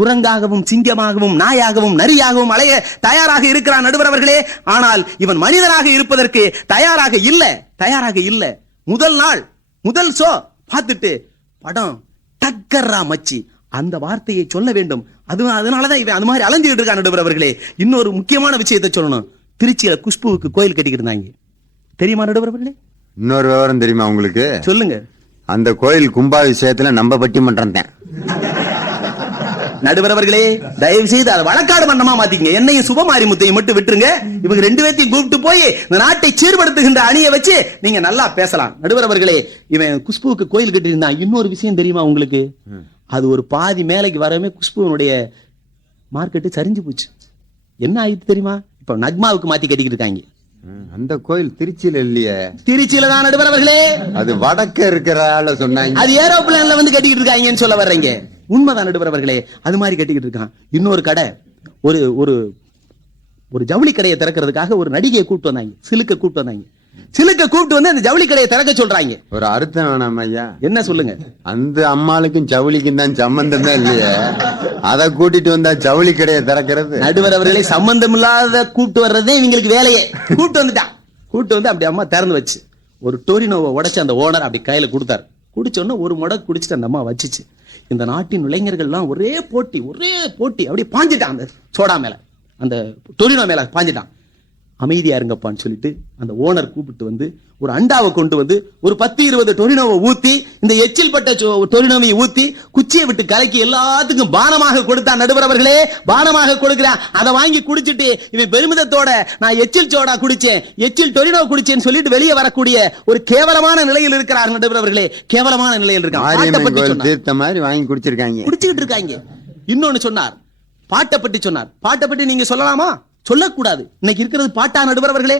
குரங்காகவும் சிங்கமாகவும் நாயாகவும் நரியாகவும் அலைய தயாராக இருக்கிறான் நடுவர் அவர்களே. ஆனால் இவன் மனிதனாக இருப்பதற்கு தயாராக இல்ல. முதல் நாள் முதல் ஷோ பார்த்துட்டு படம் டக்கர்ரா மச்சி அந்த வார்த்தையை சொல்ல வேண்டும். அதனாலதான் இவன் அந்த மாதிரி அலைஞ்சுட்டு இருக்கான் நடுவர் அவர்களே. இன்னொரு முக்கியமான விஷயத்தை சொல்லணும். திருச்சியில குஷ்புவுக்கு கோயில் கட்டிக்கிட்டு இருந்தாங்க, தெரியுமா நடுவர் அவர்களே? இன்னொரு விவரம் தெரியுமா உங்களுக்கு? சொல்லுங்க. அந்த கோயில் கும்பாபிஷேகத்துல நம்ம பட்டிமன்றம் தான். நடுவர் அவர்களே, தயவு செய்து அதை வழக்காடு மன்றமா மாத்திங்க. என்னையும் சுபமாரிமுத்தையும் மட்டும் விட்டுருங்க. இவங்க ரெண்டு பேர்த்தையும் கூப்பிட்டு போய் இந்த நாட்டை சீர்படுத்துகின்ற அணியை வச்சு நீங்க நல்லா பேசலாம். நடுவர் அவர்களே, இவன் குஷ்புவுக்கு கோயில் கட்டி இருந்தான். இன்னொரு விஷயம் தெரியுமா உங்களுக்கு? அது ஒரு பாதி மேலைக்கு வரவே குஷ்புவனுடைய மார்க்கெட்டு சரிஞ்சு போச்சு. என்ன ஆயிடுச்சு தெரியுமா? இப்ப நக்மாவுக்கு மாத்தி கட்டிக்கிட்டு இருக்காங்க. அந்த கோயில் திருச்சியில இல்லையே. திருச்சியில தான் நடுவர் அவர்களே. அது வடக்க இருக்கிறால சொன்னாங்க. அது ஏரோப்ளேன்ல வந்து கட்டிக்கிட்டு இருக்காங்கன்னு சொல்ல வர்றீங்க. உண்மைதான் நடுவர் அவர்களே, அது மாதிரி கட்டிக்கிட்டு இருக்கான். இன்னொரு கடை, ஒரு ஒரு ஜவுளி கடையை திறக்கிறதுக்காக ஒரு நடிகையை கூப்பிட்டு வந்தாங்க. சிலுக்க கூப்பிட்டு வந்து அந்த ஜவுளி கடையை திறக்க சொல்றாங்க. ஒரு அர்த்தம் வேணாம் ஐயா? என்ன சொல்லுங்க? அந்த அம்மாளுக்கும் ஜவுளிக்கும் தான் சம்பந்தம் தான் இல்லையே. அதை கூட்டிட்டு வந்தா ஜவுளி கடையை திறக்கிறது? நடுவர் அவர்களே, சம்பந்தம் இல்லாத கூப்பிட்டு வர்றதே இவங்களுக்கு வேலையே. கூப்பிட்டு வந்து அப்படி அம்மா திறந்து வச்சு ஒரு டோரினோவை உடைச்சு அந்த ஓனர் அப்படி கையில கொடுத்தாரு. குடிச்சோன்னு ஒரு முடக்கு குடிச்சிட்டு அந்த அம்மா வச்சுச்சு. இந்த நாட்டின் இளைஞர்கள்லாம் ஒரே போட்டி அப்படியே பாஞ்சிட்டான். அந்த சோடா மேல, அந்த டொரினோ மேல பாஞ்சிட்டான். அமைதியா இருங்கப்பான்னு சொல்லிட்டு அந்த ஓனர் கூப்பிட்டு வந்து ஒரு அண்டாவை கொண்டு வந்து ஒரு 10-20 டொரினோவை ஊத்தி, இந்த எச்சில் பட்ட டொரினோவை ஊத்தி குச்சியை விட்டு கலக்கி எல்லாத்துக்கும் பானமாக கொடுத்தான். நடுவர் அவர்களே, பானமாக கொடுக்கிறான். அதை வாங்கி குடிச்சிட்டு இவன் பெருமிதத்தோட நான் எச்சில் சோடா குடிச்சேன், எச்சில் டொரினோ குடிச்சேன்னு சொல்லிட்டு வெளியே வரக்கூடிய ஒரு கேவலமான நிலையில் இருக்கிறார். நடுவர் அவர்களே, கேவலமான நிலையில் இருக்காங்க. வாங்கி குடிச்சுக்கிட்டு இருக்காங்க. இன்னொன்னு சொன்னார், பாட்டை பற்றி சொன்னார். பாட்டை பற்றி நீங்க சொல்லலாமா? சொல்லக்கூடாது. இன்னைக்கு இருக்கிறது பாட்டா நடுவர் அவர்களே?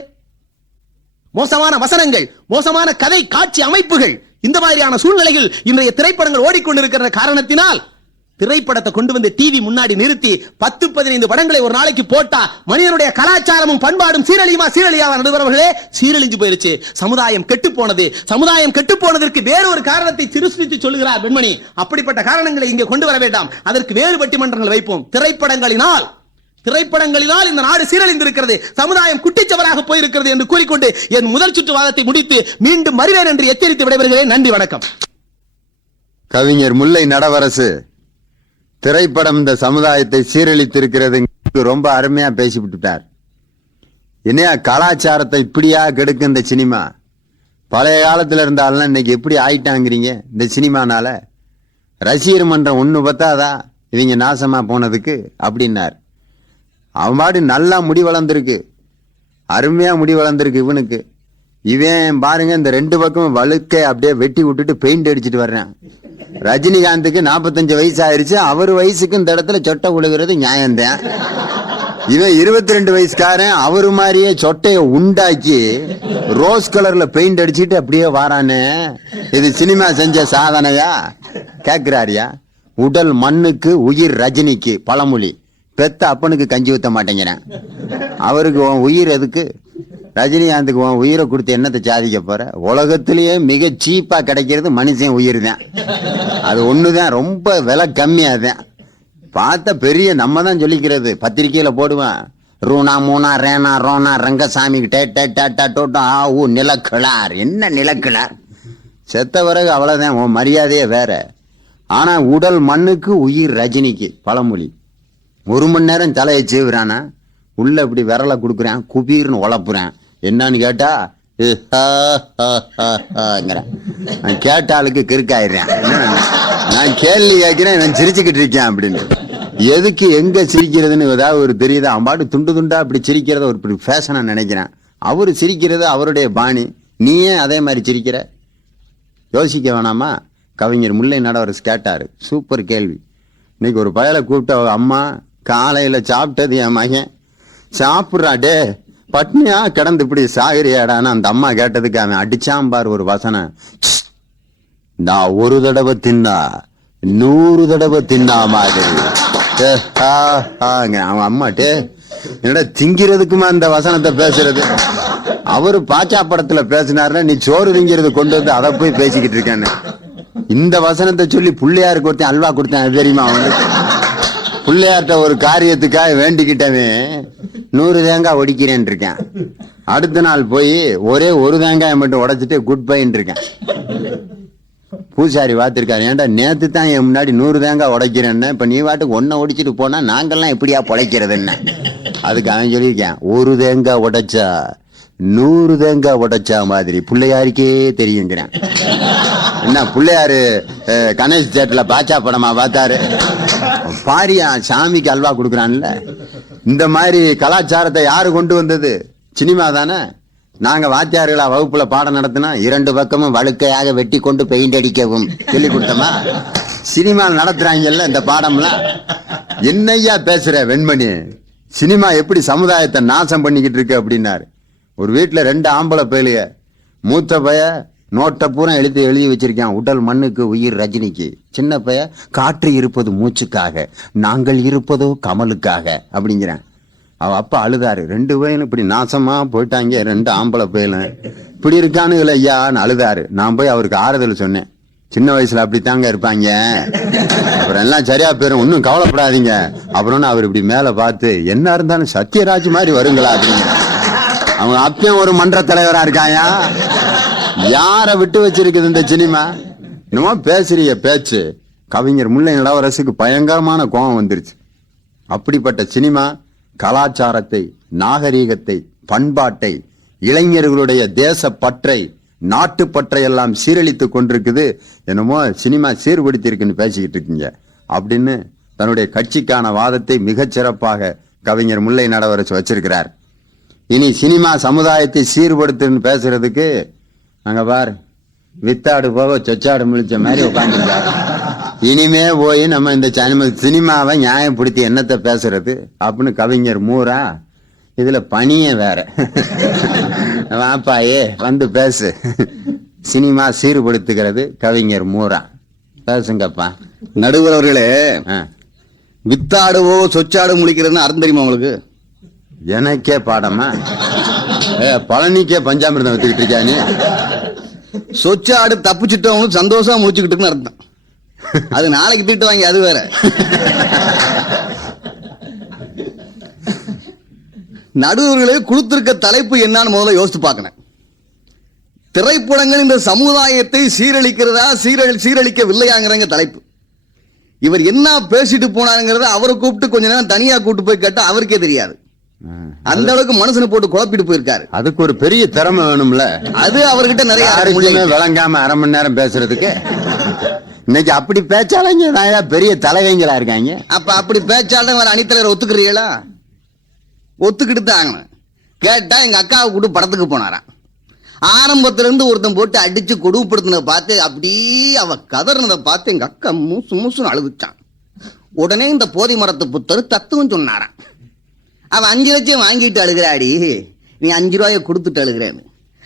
மோசமான வசனங்கள், மோசமான கதை காட்சி அமைப்புகள், இந்த மாதிரியான சூழ்நிலைகள் இன்றைய திரைப்படங்கள் ஓடிக்கொண்டிருக்கிற காரணத்தினால் திரைப்படத்தை கொண்டு வந்து டிவி முன்னாடி நிறுத்தி 10-15 படங்களை ஒரு நாளைக்கு போட்டா மனிதனுடைய கலாச்சாரமும் பண்பாடும் சீரழியாத நடுவர் அவர்களே, சீரழிஞ்சு போயிருச்சு. சமுதாயம் கெட்டு போனது. சமுதாயம் கெட்டு போனதற்கு வேற ஒரு காரணத்தை திருஷ்டித்து சொல்லுகிறார் வெண்மணி. அப்படிப்பட்ட காரணங்களை இங்கே கொண்டு வர வேண்டாம். அதற்கு வேறு பட்டிமன்றங்கள் வைப்போம். திரைப்படங்களினால் இந்த நாடு சீரழிந்திருக்கிறது, சமுதாயம் குட்டிச்சவராக போயிருக்கிறது என்று கூறிக்கொண்டு என் முதல் சுற்று வாதத்தை முடித்து மீண்டும் வருவேன் என்று எச்சரித்து விடைபெறுகிறேன். நன்றி, வணக்கம். கவிஞர் முல்லை நடவரசு திரைப்படம் இந்த சமுதாயத்தை சீரழித்திருக்கிறது ரொம்ப அருமையா பேசிவிட்டார். என்னையா கலாச்சாரத்தை இப்படியா கெடுக்க இந்த சினிமா? பழைய காலத்துல இருந்தாலும் இன்னைக்கு எப்படி ஆயிட்டாங்கிறீங்க இந்த சினிமானால? ரசிகர் மன்றம் ஒண்ணு பத்தாதா இவங்க நாசமா போனதுக்கு அப்படின்னார். அவன் பாடு நல்லா முடி வளர்ந்துருக்கு, அருமையா முடி வளர்ந்துருக்கு இவனுக்கு. இவன் பாருங்க இந்த 2 பக்கம் வழுக்க அப்படியே வெட்டி விட்டுட்டு பெயிண்ட் அடிச்சுட்டு வர்றான். ரஜினிகாந்துக்கு 45 வயசு ஆயிருச்சு, அவர் வயசுக்கு இந்த இடத்துல சொட்டை விழுகிறது நியாயம்தான். இவன் 22 வயசுக்காரன், அவரு மாதிரியே சொட்டைய உண்டாக்கி ரோஸ் கலர்ல பெயிண்ட் அடிச்சுட்டு அப்படியே வாரானே. இது சினிமா செஞ்ச சாதனையா கேக்குறாரியா? உடல் மண்ணுக்கு உயிர் ரஜினிக்கு பழமொழி. பெத்த அப்பனுக்கு கஞ்சி ஊத்த மாட்டேங்கிறேன். அவருக்கு உன் உயிர் எதுக்கு? ரஜினிகாந்துக்கு உன் உயிரை கொடுத்து என்னத்தை சாதிக்க போற? உலகத்திலேயே மிக சீப்பா கிடைக்கிறது மனுஷன் உயிர் தான். அது ஒண்ணுதான், ரொம்ப விலை கம்மியாதான். பார்த்த பெரிய நம்ம தான் சொல்லிக்கிறது. பத்திரிகையில போடுவேன், ரூனா மூனா ரேனா ரோனா ரங்கசாமி நிலக்கிழார். என்ன நிலக்கிழார்? செத்த பிறகு அவ்வளவுதான், உன் மரியாதையே வேற. ஆனா உடல் மண்ணுக்கு உயிர் ரஜினிக்கு பழமொழி. 1 மணி நேரம் தலையை சீவுறானா, உள்ள இப்படி விரலை கொடுக்குறேன், குபீர்னு உழப்புறேன். என்னன்னு கேட்டா நான் கேட்டாளுக்கு கிறுக்காயிடுறேன். நான் கேள்வி கேட்கிறேன், நான் சிரிச்சுக்கிட்டு இருக்கேன் அப்படின்னு. எதுக்கு எங்க சிரிக்கிறதுன்னு ஏதாவது ஒரு தெரியுதா? அவன் பாட்டு துண்டு துண்டா அப்படி சிரிக்கிறத ஒரு ஃபேஷனா நினைக்கிறேன். அவரு சிரிக்கிறது அவருடைய பாணி. நீ ஏன் அதே மாதிரி சிரிக்கிற? யோசிக்க வேணாமா? கவிஞர் முல்லை நடவரசு கேட்டாரு, சூப்பர் கேள்வி. இன்னைக்கு ஒரு பயலை கூப்பிட்ட அம்மா, காலையில சாப்பிட்டது என் மகன் சாப்பிட்றா, டே பட்னியா கிடந்து இப்படி சாகிரியாடான்னு அந்த அம்மா கேட்டதுக்கு அவன் அடிச்சான் பாரு ஒரு வசனம். நான் ஒரு தடவை தின்னா 100 தடவை தின்னா மாதிரி. அவன் அம்மாட்டே என்னடா திங்கிறதுக்குமா அந்த வசனத்தை பேசுறது? அவரு பாச்சா படத்துல பேசினாருன்னா நீ சோறு திங்கிறது கொண்டு வந்து அதை போய் பேசிக்கிட்டு இருக்கான்னு. இந்த வசனத்தை சொல்லி பிள்ளையாருக்கு ஒருத்தன் அல்வா கொடுத்தேன், அது தெரியுமா அவனுக்கு? பிள்ளையார்ட்ட ஒரு காரியத்துக்காக வேண்டிக்கிட்டவன் 100 தேங்காய் ஒடிக்கிறேன் இருக்கேன். அடுத்த நாள் போய் ஒரே ஒரு தேங்காயை மட்டும் உடைச்சிட்டு குட் பைன்னு இருக்கேன். பூசாரி பார்த்திருக்காரு, ஏன்டா நேத்து தான் என் முன்னாடி 100 தேங்காய் உடைக்கிறேன்னு, இப்ப நீ வாட்டுக்கு ஒன்ன ஒடிச்சிட்டு போனா நாங்கெல்லாம் எப்படியா பொழைக்கிறது என்ன? அதுக்கு அவன் சொல்லியிருக்கேன், ஒரு தேங்காய் உடைச்சா 100 தேங்காய் உடைச்சா மாதிரி பிள்ளையாருக்கே தெரியுங்கிறேன். என்ன பிள்ளையாரு கணேஷ் தேட்டர்ல பாச்சா படமா பார்த்தாரு? பாரியா சாமிக்கு அல்வா கொடுக்குறான்ல. இந்த மாதிரி கலாச்சாரத்தை யாரு கொண்டு வந்தது? சினிமா தானே. நாங்க வாத்தியார்களா வகுப்புல பாடம் நடத்தினா 2 பக்கமும் வழுக்கையாக வெட்டி கொண்டு பெயிண்ட் அடிக்கவும் சொல்லி கொடுத்தோமா? சினிமா நடத்துறாங்கல்ல இந்த பாடம்லாம். என்னையா பேசுற வெண்மணி, சினிமா எப்படி சமுதாயத்தை நாசம் பண்ணிக்கிட்டு இருக்கு அப்படின்னாரு. ஒரு வீட்டுல 2 ஆம்பளை பயலுக, மூத்த பைய நோட்டை பூரா எழுதி வச்சிருக்கான், உடல் மண்ணுக்கு உயிர் ரஜினிக்கு. சின்ன பைய காற்று இருப்பது மூச்சுக்காக, நாங்கள் இருப்பதோ கமலுக்காக அப்படிங்கிறான். அவ அப்பா அழுதாரு, 2 பையனும் இப்படி நாசமா போயிட்டாங்க, 2 ஆம்பளை பையலும் இப்படி இருக்கானுங்கள ஐயான்னு அழுதாரு. நான் போய் அவருக்கு ஆறுதல் சொன்னேன், சின்ன வயசுல அப்படித்தாங்க இருப்பாங்க, அப்புறம் எல்லாம் சரியா போயிரும், ஒன்னும் கவலைப்படாதீங்க. அப்புறம் அவர் இப்படி மேல பார்த்து, என்ன இருந்தாலும் சத்யராஜ் மாதிரி வருங்களா அப்படிங்கிற. அவங்க அப்பயும் ஒரு மன்ற தலைவரா இருக்காயா? யார விட்டு வச்சிருக்குது இந்த சினிமா? என்னமோ பேசுறீங்க பேச்சு. கவிஞர் முல்லை நிலவரசுக்கு பயங்கரமான கோபம் வந்துருச்சு. அப்படிப்பட்ட சினிமா கலாச்சாரத்தை, நாகரீகத்தை, பண்பாட்டை, இளைஞர்களுடைய தேசப்பற்றை, நாட்டுப்பற்றை எல்லாம் சீரழித்துக் கொண்டிருக்குது. என்னமோ சினிமா சீர்படுத்தி இருக்குன்னு பேசிக்கிட்டு இருக்கீங்க அப்படின்னு தன்னுடைய கட்சிக்கான வாதத்தை மிகச் சிறப்பாக கவிஞர் முல்லை நிலவரசு வச்சிருக்கிறார். இனி சினிமா சமுதாயத்தை சீர்படுத்துன்னு பேசுறதுக்கு அங்க பாரு வித்தாடு போக சொச்சாடு முழிச்ச மாதிரி உட்காந்துருக்காரு. இனிமே போய் நம்ம இந்த சினிமாவை நியாயப்படுத்தி என்னத்தை பேசுறது அப்படின்னு கவிஞர் மூரா. இதுல பணிய வேற. வாப்பாயே வந்து பேசு. சினிமா சீர்படுத்துகிறது கவிஞர் மூரா. பேசுங்கப்பா. நடுவர் அவர்களே, வித்தாடுவோ சொச்சாடு முழிக்கிறதுன்னு அர்த்தம் தெரியுமா உங்களுக்கு? எனக்கே பாடமா? பழனிக்கே பஞ்சாமிர்தம் வச்சுக்கிட்டு இருக்கா நீ? சொச்சாடு தப்பிச்சுட்டவங்களும் சந்தோஷமா முடிச்சுக்கிட்டு அர்த்தம். அது நாளைக்கு திட்டு வாங்கி அது வேற. நடுவர்களே, கொடுத்திருக்க தலைப்பு என்னன்னு முதல்ல யோசித்து பார்க்கணும். திரைப்படங்கள் இந்த சமுதாயத்தை சீரழிக்கிறதா சீரழிக்கவில்லையாங்கிறங்க தலைப்பு. இவர் என்ன பேசிட்டு போனாருங்கிறத அவரை கூப்பிட்டு கொஞ்ச நேரம் தனியா கூப்பிட்டு போய் கேட்டா அவருக்கே தெரியாது. அந்த அளவுக்கு மனுஷனை போட்டு குழப்பிட்டு போயிருக்காரு. அதுக்கு ஒரு பெரிய திறமை வேணும்ல. அது அவர்கிட்ட நிறைய விளங்காம அரை மணி நேரம் பேசுறதுக்கு. இன்னைக்கு அப்படி பேச்சாளங்க பெரிய தலைவங்களா இருக்காங்க. அப்ப அப்படி பேச்சாளர் வர அணித்தலைவர் ஒத்துக்கிறீங்களா? ஒத்துக்கிட்டு தான் கேட்டா எங்க அக்காவை கூட படத்துக்கு போனாராம். ஆரம்பத்துல இருந்து ஒருத்தன் போட்டு அடிச்சு கொடுமைப்படுத்தினதை பார்த்து அப்படியே அவ கதறினதை பார்த்து எங்க அக்கா மூசு மூசுன்னு அழுதுச்சான். உடனே இந்த போதை மரத்து புத்தர் தத்துவம் சொன்னாராம். அவ 5 லட்சம் வாங்கிட்டு அழுகிறாடி, நீ 5 ரூபாய கொடுத்துட்டு அழுகிறேன்னு.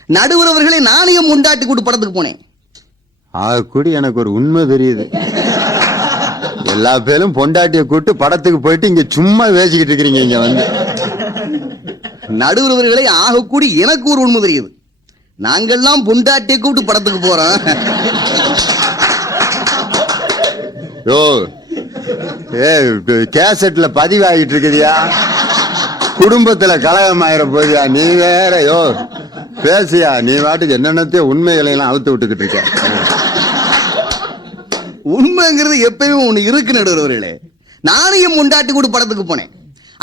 நடுவர் அவர்களே, நாணயம் உண்டாட்டி கூட்டு படத்துக்கு போனேன். கூடி எனக்கு ஒரு உண்மை தெரியுது. எல்லா பேரும் பொண்டாட்டிய கூட்டு படத்துக்கு போயிட்டு இங்க சும்மா பேசிக்கிட்டு இருக்கிறீங்க. இங்க வந்து நடுவர் அவர்களே, ஆக கூடி எனக்கு ஒரு உண்மை தெரியுது. நாங்கெல்லாம் பொண்டாட்டிய கூப்பிட்டு படத்துக்கு போறோம். கேசட்ல பதிவாகிட்டு இருக்குதியா? குடும்பத்துல கலகம் ஆயிர போதியா? நீ வேற பேசியா? நீ வாட்டுக்கு என்னென்னத்தையும் உண்மைகளை எல்லாம் அவுத்து விட்டுக்கிட்டு இருக்க. உண்மைங்கிறது எப்பயுமே ஒண்ணு இருக்கு நடுவர்களே. நாணயம் உண்டாட்டி கூட படத்துக்கு போனேன்.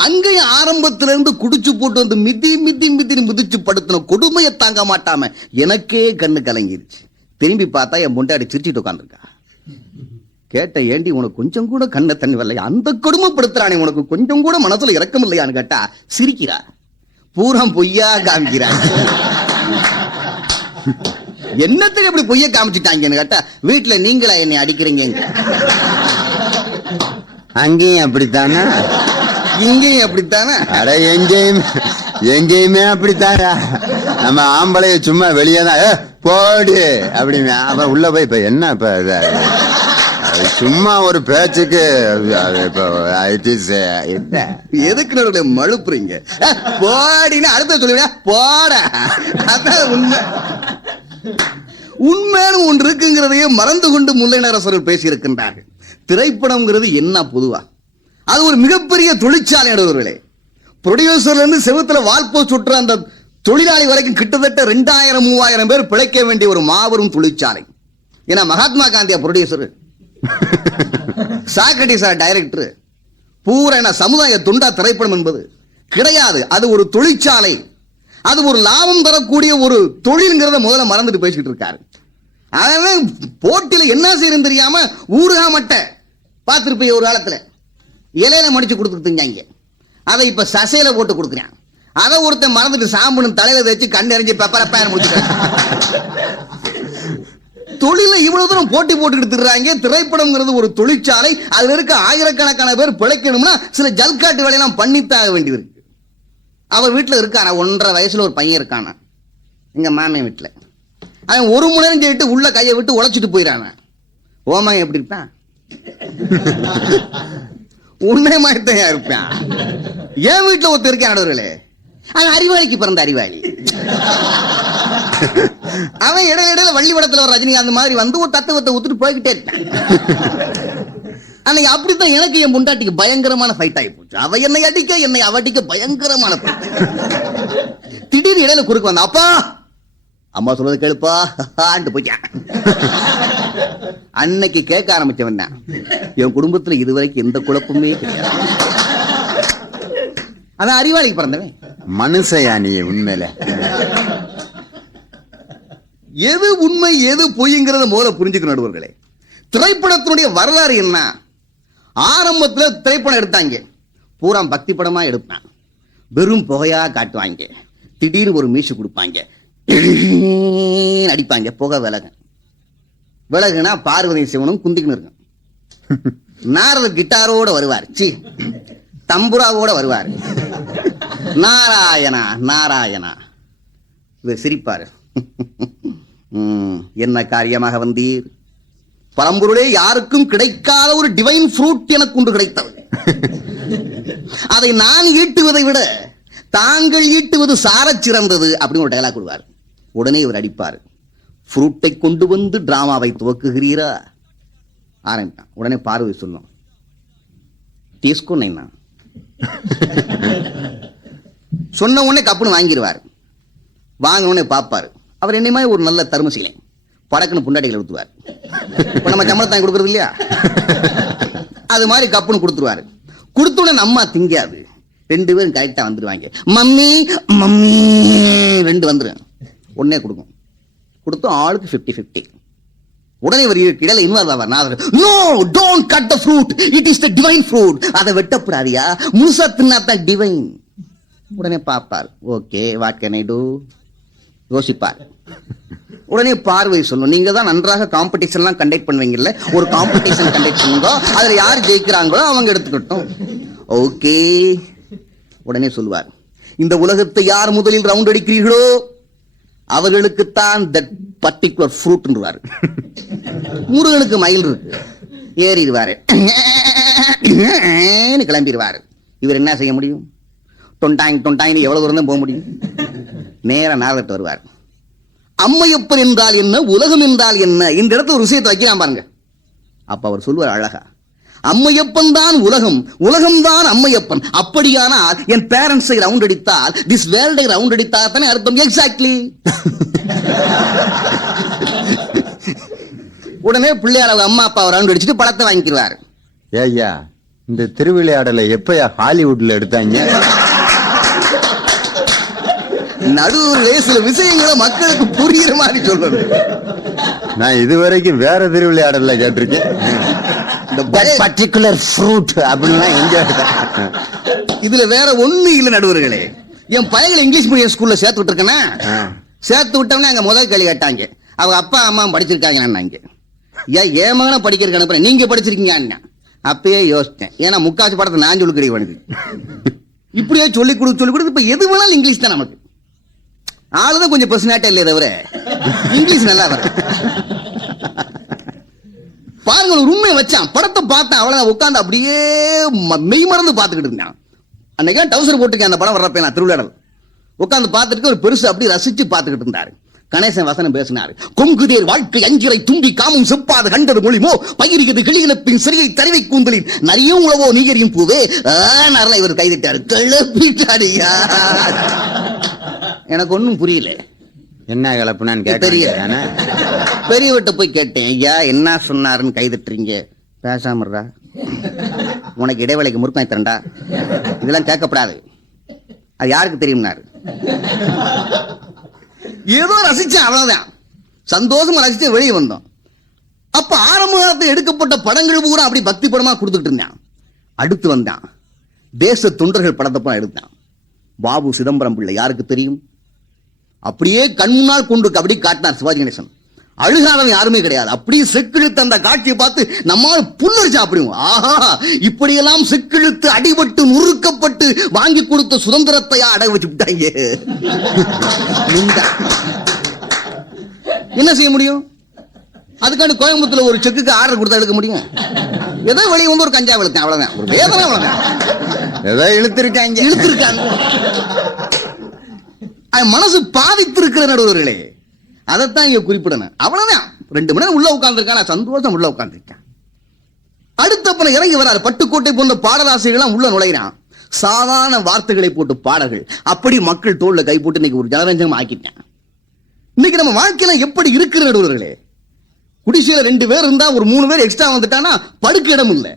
அங்கேயும் ஆரம்பத்துல இருந்து குடிச்சு போட்டு வந்து மிதிச்சு படுத்தின கொடுமையை தாங்க மாட்டாம எனக்கே கண்ணு கலங்கிருச்சு. திரும்பி பார்த்தா என் முண்டாடி சிரிச்சிட்டு உட்காந்துருக்கா. கேட்ட, ஏண்டி உனக்கு கொஞ்சம் கூட கண்ண தண்ணி வரலையா? அந்த கொடுமைப்படுத்துறானே, உனக்கு கொஞ்சம் கூட மனசுல இறக்கம் இல்லையான்னு கேட்டா சிரிக்கிறா. பூரா பொய்யா காமிக்கிறா. என்னத்துக்கு எப்படி பொய்ய காமிச்சிட்டாங்கன்னு கேட்டா, வீட்டுல நீங்களா என்னை அடிக்கிறீங்க? அங்கேயும் அப்படித்தானே, இங்கேயும் அப்படித்தானே. அட எங்கேயுமே அப்படித்தானா? நம்ம ஆம்பளைய சும்மா வெளியேதான் போடு அப்படிங்க. அவன் உள்ள போய் இப்ப என்ன இப்ப சும்மா ஒரு பேச்சுக்கு எதுக்கு மழுப்புறீங்க? போடின்னு அடுத்த சொல்லுவீங்க. போட உண்மை. உண்மையான ஒன்று இருக்குங்கிறதையே மறந்து கொண்டு முல்லை நரசர்கள் பேசியிருக்கின்றார்கள். திரைப்படம்ங்கிறது என்ன பொதுவா அது ஒரு மிகப்பெரிய தொழிற்சாலை நடுவர்களே. ப்ரொடியூசர்ல இருந்து செவுத்துல வால்போ சுற்ற அந்த தொழிலாளி வரைக்கும் கிட்டத்தட்ட 2000-3000 பேர் பிழைக்க வேண்டிய ஒரு மாபெரும் தொழிற்சாலை. ஏன்னா மகாத்மா காந்தியா ப்ரொடியூசர், சாக்ரட்டிஸ் டைரக்டர், பூரா என்ன சமுதாய தொண்டா திரைப்படம் என்பது கிடையாது. அது ஒரு தொழிற்சாலை, அது ஒரு லாபம் தரக்கூடிய ஒரு தொழில்ங்கிறத முதல்ல மறந்துட்டு பேசிட்டு இருக்காரு. அவன் போட்டியில என்ன செய்யணும் தெரியாம ஊருகா மட்டை பார்த்திருப்பீங்க ஒரு காலத்துல, இலையில மடிச்சு கொடுத்துருங்க. அதை இப்ப சசையில போட்டு கொடுக்குறான். அதை ஒருத்தன் மறந்துட்டு சாம்புன்னு தலையில வச்சு கண்ணெறிஞ்சு பெப்பரப்ப முடிச்சு தொழில இவ்வளவு தூரம் போட்டி போட்டுக்கிட்டு திர்றாங்க. திரைப்படம்ங்கிறது ஒரு தொழிற்சாலை, அதுல இருக்க ஆயிரக்கணக்கான பேர் பிழைக்கணும்னா சில ஜல்காட்டு வேலையெல்லாம் பண்ணித்தாக வேண்டியது இருக்கு. அவர் வீட்டுல இருக்கானா 1.5 வயசுல ஒரு பையன் இருக்கானா எங்க மாமன் வீட்டுல. அவன் 1 மணி நேரம் சொல்லிட்டு உள்ள கையை விட்டு உழைச்சிட்டு போயிடான. ஓமா எப்படி இருப்பான்? உண்மையமாய்த்தான் இருப்பான். என் வீட்டுல ஒருத்தர் இருக்கேன் நடுவர்களே, அவன் அறிவாளிக்கு பிறந்த அறிவாளி. அவன் இடையில வள்ளி வடத்துல ஒரு ரஜினிகாந்த் மாதிரி வந்து ஒரு தத்துவத்தை ஊத்துட்டு போய்கிட்டே இருக்கான். அன்னைக்கு அப்படித்தான் எனக்கு என் முண்டாட்டிக்கு பயங்கரமான ஃபைட் ஆகி போச்சு. அவ என்னை அடிக்க, என்னை அவடிக்க பயங்கரமான fight. திடீர்னு இடையில குறுக்கு வந்த, அப்பா அம்மா சொல்றது கேளுப்பா போய்க்கான். அன்னைக்கு கேட்க ஆரம்பிச்சவன் தான். என் குடும்பத்துல இதுவரைக்கும் எந்த குழப்பமே கிடையாது. அதான் அறிவாளிக்கு பிறந்தவன். மனுஷயா நீ உண்மையில எது உண்மை எது பொய்ங்கிறத முதல்ல புரிஞ்சுக்கணும் நடுவர்களே. திரைப்படத்தினுடைய வரலாறு என்ன? ஆரம்பத்துல திரைப்படம் எடுத்தாங்க, பூரா பக்தி படமா எடுப்பான், வெறும் புகையா காட்டுவாங்க, திடீர்னு ஒரு மீசு கொடுப்பாங்க, அடிப்பாங்க, புகை விலகுனா பார்வதி சிவனும் குந்திக்கணும் இருக்கும். நாரதர் கிட்டாரோட வருவார், சி தம்புராவோட வருவார், நாராயணா நாராயணா இவர் சிரிப்பாரு. என்ன காரியமாக வந்தீர்? பரம்பொருளே, யாருக்கும் கிடைக்காத ஒரு டிவைன் ஃப்ரூட் எனக்கு ஒன்று கிடைத்தது. அதை நான் ஈட்டுவதை விட தாங்கள் ஈட்டுவது சாரச் சிறந்தது அப்படின்னு ஒரு டயலாக் கொடுவார். உடனே இவர் அடிப்பார், ஃப்ரூட்டை கொண்டு வந்து டிராமாவை துவக்குகிறீரா ஆரம்பிட்டான். உடனே பார்வை சொல்லும், தீஸ்கோ நைனா சொன்ன உடனே கப்புன்னு வாங்கிடுவார். வாங்க உடனே பார்ப்பாரு. அவர் என்ன மாதிரி ஒரு நல்ல தருமசீலை படக்குன்னு புண்டாட்டிகளை ஊத்துவார். இப்ப நம்ம சம்பளத்தை கொடுக்கறது இல்லையா, அது மாதிரி கப்புன்னு கொடுத்துருவாரு. கொடுத்துடனே அம்மா திங்காது, 2 பேரும் கரெக்டா வந்துருவாங்க. மம்மி மம்மி 2 வந்துரும். உடனே கொடுக்கும். கொடுத்தோம் ஆளுக்கு 50-50. உடனே ஒரு இடையில இன்வால்வ் ஆவார். No, don't cut the fruit, it is the divine fruit. அதை வெட்டப்படாதியா, முழுசா தின்னாதான் டிவைன். உடனே பாப்பார், okay what can I do யோசிப்பார். உடனே பார்வை சொல்லும், நீங்க தான் நன்றாக காம்படிஷன்லாம் கண்டக்ட் பண்ணுவீங்கல்ல, ஒரு காம்படிஷன் கண்டக்ட் பண்ணுங்க, அதுல யார் ஜெயிக்கிறாங்களோ அவங்க எடுத்துக்கிட்டோம். ஓகே. உடனே சொல்லுவார், இந்த உலகத்தை யார் முதலில் ரவுண்ட் அடிக்கிறீர்களோ அவர்களுக்குத்தான் தட் பர்டிகுலர் ஃப்ரூட்ன்றாரு. முருகனுக்கு மயில் இருக்கு, ஏறிடுவாரு, கிளம்பிடுவாரு. இவர் என்ன செய்ய முடியும்? தொண்டாங் தொண்டாங் எவ்வளவு தூரம் தான் போக முடியும்? நேர நாகட்டு வருவார். அம்மையப்பன் என்றால் என்ன, உலகம் என்றால் என்ன, இந்த இடத்துல ஒரு விஷயத்தை வைக்கலாம் பாருங்க. அப்ப அவர் சொல்வார் அழகா, அம்மையப்பன் தான் உலகம், உலகம் தான் அம்மையப்பன். அப்படியானால் என் பேரண்ட்ஸை ரவுண்ட் அடித்தால் திஸ் வேர்ல்டை ரவுண்ட் அடித்தால் தானே அர்த்தம். எக்ஸாக்ட்லி. உடனே பிள்ளையார் அம்மா அப்பா ரவுண்ட் அடிச்சுட்டு படத்தை வாங்கிக்கிறார். ஏய்யா, இந்த திருவிளையாடலை எப்பயா ஹாலிவுட்ல எடுத்தாங்க? நடுவுல சில விஷயங்களை மக்களுக்கு புரியுற மாதிரி சொல்லணும். நான் இதுவரைக்கும் வேற திருவிளையாடல கேட்டிருக்கேன். பர்டிகுலர் ஃப்ரூட் அப்படின்னா எங்க? இதுல வேற ஒண்ணு இல்ல நடுவர்களே. என் பையங்களை இங்கிலீஷ் மீடியம் ஸ்கூல்ல சேர்த்து விட்டுருக்கேன்னா, சேர்த்து விட்டவனே அங்க முதல் கேள்வி கேட்டாங்க, அவங்க அப்பா அம்மா படிச்சிருக்காங்க. ஏன் மகனை படிக்கிறதுக்கு அனுப்புறேன், நீங்க படிச்சிருக்கீங்க. அப்பயே யோசிச்சேன், ஏன்னா முக்காச்சு படத்தை நான் சொல்லி கிடையாது. இப்படியே சொல்லி கொடுத்து இப்ப எது வேணாலும் இங்கிலீஷ் தான் நமக்கு. ஆளுதான் கொஞ்சம் பர்சனாலிட்டி இல்லையே தவிர இங்கிலீஷ் நல்லா வர. பாருங்க, ஒரு உண்மையை வச்சான், படத்தை பார்த்தேன், அவ்வளவுதான். உட்காந்து அப்படியே மெய் மறந்து பார்த்துக்கிட்டு இருந்தான். அன்னைக்கு டவுசர் போட்டுக்கேன் அந்த படம் வர்றப்ப நான் திருவிழாடல் உட்காந்து பார்த்துட்டு ஒரு பெருசு அப்படி ரசிச்சு பார்த்துக்கிட்டு இருந்தாரு. கணேசன் வசனம் பேசினார். கொங்குதேர் வாழ்க்கை அஞ்சிரை தும்பி காமும் செப்பாது கண்டது மொழிமோ பகிர்கிறது கிளியினப்பின் சிறியை தருவை கூந்தலின் நிறையும் உழவோ நீகரியும் பூவே நரல இவர் கைதிட்டாரு. கிளப்பிட்டாடியா. எனக்கு ஒன்னும் புரியல. என்ன கிளப்புனான்னு தெரியல. பெரியவட்ட போய் கேட்டேன், ஐயா என்ன சொன்னாருன்னு கைதிட்டுறீங்க? பேசாமறா, உனக்கு இடைவேளைக்கு முறுக்காய் தரண்டா, இதெல்லாம் கேட்கப்படாது, அது யாருக்கு தெரியும்னாரு. ஏதோ ரசிச்சேன், அவ்வளவுதான். சந்தோஷமா ரசிச்சு வெளியே வந்தோம். அப்ப ஆரம்ப காலத்தில் எடுக்கப்பட்ட படங்கள் பூரா அப்படி பக்தி படமா கொடுத்துட்டு இருந்தான். அடுத்து வந்தான் தேச தொண்டர்கள் படத்தை எடுத்தான். பாபு சிதம்பரம் பிள்ளை யாருக்கு தெரியும்? அப்படியே கண் முன்னால் கொண்டு அப்படி காட்டினார் சிவாஜி கணேசன். அழுகாதவன் யாருமே கிடையாது. அப்படியே செக்கிழுத்து அந்த காட்சியை பார்த்து நம்மால் புல்லரிச்சா. அப்படி ஆஹா, இப்படியெல்லாம் செக்கிழுத்து அடிபட்டு நுறுக்கப்பட்டு வாங்கி கொடுத்த சுதந்திரத்தையா அடக வச்சு விட்டாங்க. என்ன செய்ய முடியும்? அதுக்காண்டி கோயம்புத்தூர்ல ஒரு செக்குக்கு ஆர்டர் கொடுத்தா எடுக்க முடியும்? ஏதோ வெளியே வந்து ஒரு கஞ்சா வெளுத்தேன், அவ்வளவுதான். ஒரு வேதனை, அவ்வளவுதான். ஏதோ இழுத்திருக்காங்க. மனசு பாதித்திருக்கிற நடுவர்களே, அதைத்தான் இங்க குறிப்பிடணும். அவ்வளவுதான். 2 மணி நேரம் உள்ள உட்கார்ந்துருக்கான், சந்தோஷம் உள்ள உட்கார்ந்துருக்கான். அடுத்த இறங்கி வராரு. பட்டுக்கோட்டை போன்ற பாடலாசிரியர்கள் உள்ள நுழைகிறான். சாதாரண வார்த்தைகளை போட்டு பாடல்கள் அப்படி மக்கள் தோல்ல கை போட்டு இன்னைக்கு ஒரு ஜனரஞ்சகம் ஆக்கிட்டான். இன்னைக்கு நம்ம வாழ்க்கையில எப்படி இருக்கிற நடுவர்களே, குடிசையில 2 பேர் இருந்தா ஒரு 3 பேர் எக்ஸ்ட்ரா வந்துட்டானா படுக்க இடம் இல்லை.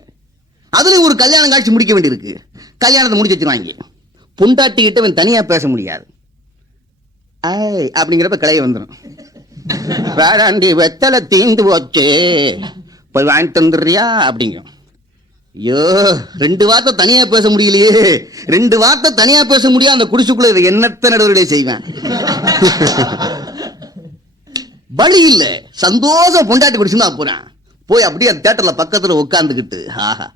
அதுல ஒரு கல்யாணம் காட்சி முடிக்க வேண்டியிருக்கு. கல்யாணத்தை முடிச்சு வச்சிருவாங்க. பொண்டாட்டிக்கிட்ட அவன் தனியா பேச முடியாது. அப்படிங்கிறப்ப கலைய வந்துடும். வேறாண்டி வெத்தலை தீந்து போச்சு, போய் வாங்கிட்டு வந்துடுறியா அப்படிங்க. ஐயோ, 2 வார்த்தை தனியா பேச முடியலையே. 2 வார்த்தை தனியா பேச முடியாது. அந்த குடிசுக்குள்ள இதை என்னத்த நடவடிக்கை செய்வேன்? வழி இல்ல. சந்தோஷம் பொண்டாட்டி குடிச்சுன்னா போறேன். போய் அப்படியே அந்த தியேட்டர்ல பக்கத்துல உட்கார்ந்துக்கிட்டு ஆஹா,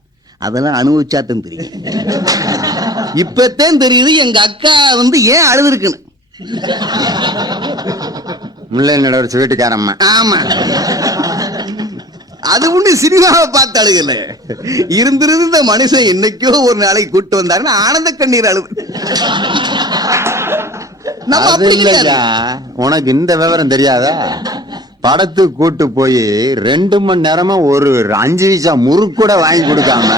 அதெல்லாம் அனுபவிச்சாத்தான் தெரியும். இப்பத்தான் தெரியுது எங்க அக்கா ஏன் அழுது இருக்குன்னு. முல்லை நடுவர் வீட்டுக்காரம்மா. ஆமா, அது உண்டு. சினிமாவை பார்த்து அழுகல. இருந்திருந்த மனுஷன் என்னைக்கோ ஒரு நாளைக்கு கூட்டு வந்தாருன்னு ஆனந்த கண்ணீர் அழுது. உனக்கு இந்த விவரம் தெரியாதா? படத்துக்கு கூட்டு போய் 2 மணி நேரமா ஒரு 5 பைசா முறுக்கு கூட வாங்கி கொடுக்காம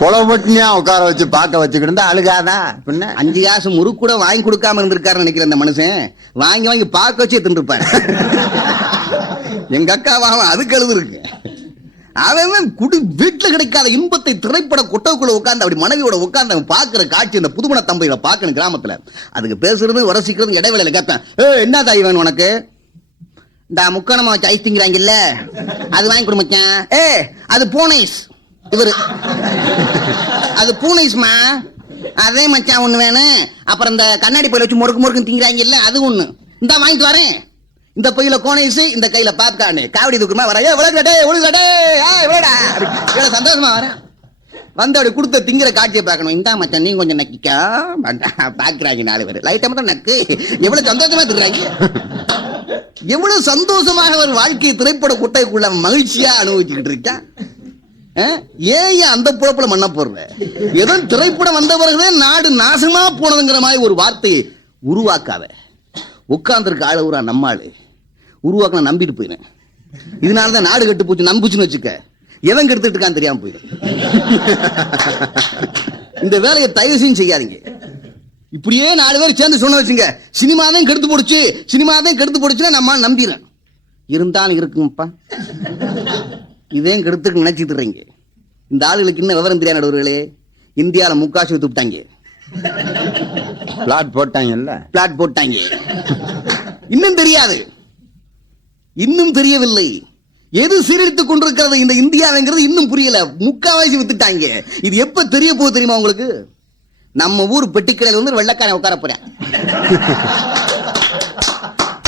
கொலப்பட்டினியா உட்கார வச்சு பார்க்க வச்சுக்கிட்டு இருந்தா அழுகாதா? பின்ன 5 காசு முறுக்கு கூட வாங்கி கொடுக்காம இருந்திருக்காரு நினைக்கிறேன் அந்த மனுஷன். வாங்கி வாங்கி பார்க்க வச்சே தின்றுப்பாரு. எங்க அக்கா அதுக்கு அழுது இருக்கு. அவன் வீட்டுல கிடைக்காத இன்பத்தை திரைப்பட கொட்டவுக்குள்ள உட்கார்ந்து அப்படி மனைவியோட உட்கார்ந்து அவன் பாக்குற காட்சி இந்த புதுமண தம்பதிகளை பார்க்கணும் கிராமத்துல. அதுக்கு பேசுறது வரசிக்கிறது இடைவேளையில கேட்பேன். என்ன தாய் வேணும் உனக்கு? இந்த முக்கணமா வச்சு ஐஸ் திங்கிறாங்கல்ல, அது வாங்கி கொடு மச்சான். அது பூனைஸ். இவரு அது பூனைஸ்மா. அதே மச்சான் ஒண்ணு வேணும். அப்புறம் இந்த கண்ணாடி பையில வச்சு முறுக்கு முறுக்கு திங்கிறாங்கல்ல, அது ஒண்ணு இந்த வாங்கிட்டு வரேன். இந்த பையில கோனைஸ், இந்த கையில பாப்கார்னு. காவடி தூக்குமா வர சந்தோஷமா வரேன். வந்து அப்படி கொடுத்த திங்கிற காட்சியை பார்க்கணும். இந்த மச்சான் நீ கொஞ்சம் நக்கிக்கா பாக்குறாங்க 4 பேர் லைட்டா மட்டும் நக்கு. எவ்வளவு சந்தோஷமா திட்டுறாங்க. எவ்வளவு சந்தோஷமாக ஒரு வாழ்க்கையை திரைப்பட குட்டைக்குள்ள மகிழ்ச்சியா அனுபவிச்சுக்கிட்டு இருக்கான். ஏன் அந்த பொழப்புல மண்ண போடுற? ஏதோ திரைப்படம் வந்தவர்களே நாடு நாசமா போனதுங்கிற மாதிரி ஒரு வார்த்தையை உருவாக்காத. உட்கார்ந்துருக்க ஆளு ஊரா நம்மாளு உருவாக்க நம்பிட்டு போயினேன். இதனாலதான் நாடு கட்டு போச்சு. நம்பிச்சுன்னு வச்சுக்க, எவன் கெடுத்துட்டு இருக்கான்னு தெரியாம போயிடும். இந்த வேலையை தயவு செய்து செய்யாதீங்க. இப்படியே 4 பேர் சேர்ந்து சொன்ன வச்சுங்க, சினிமா தான் கெடுத்து போடுச்சு, சினிமா தான் கெடுத்து போடுச்சுன்னா நம்ம நம்பிடுறேன். இருந்தாலும் இருக்குங்கப்பா, இதே கெடுத்துக்கு நினைச்சிட்டு இருக்கீங்க. இந்த ஆளுகளுக்கு இன்னும் விவரம் தெரியாத நடுவர்களே, இந்தியாவில முக்காசு வித்து விட்டாங்க. பிளாட் போட்டாங்கல்ல, பிளாட் போட்டாங்க. இன்னும் தெரியாது, இன்னும் தெரியவில்லை. எது சீரழித்துக் கொண்டிருக்கிறது இந்த இந்தியாவுங்கிறது இன்னும் புரியல. முக்காவாசி வித்துட்டாங்க. இது எப்ப தெரிய போகுது தெரியுமா உங்களுக்கு? நம்ம ஊர் பெட்டிக்கடையில் வெள்ளக்காரன் உட்கார போறேன்.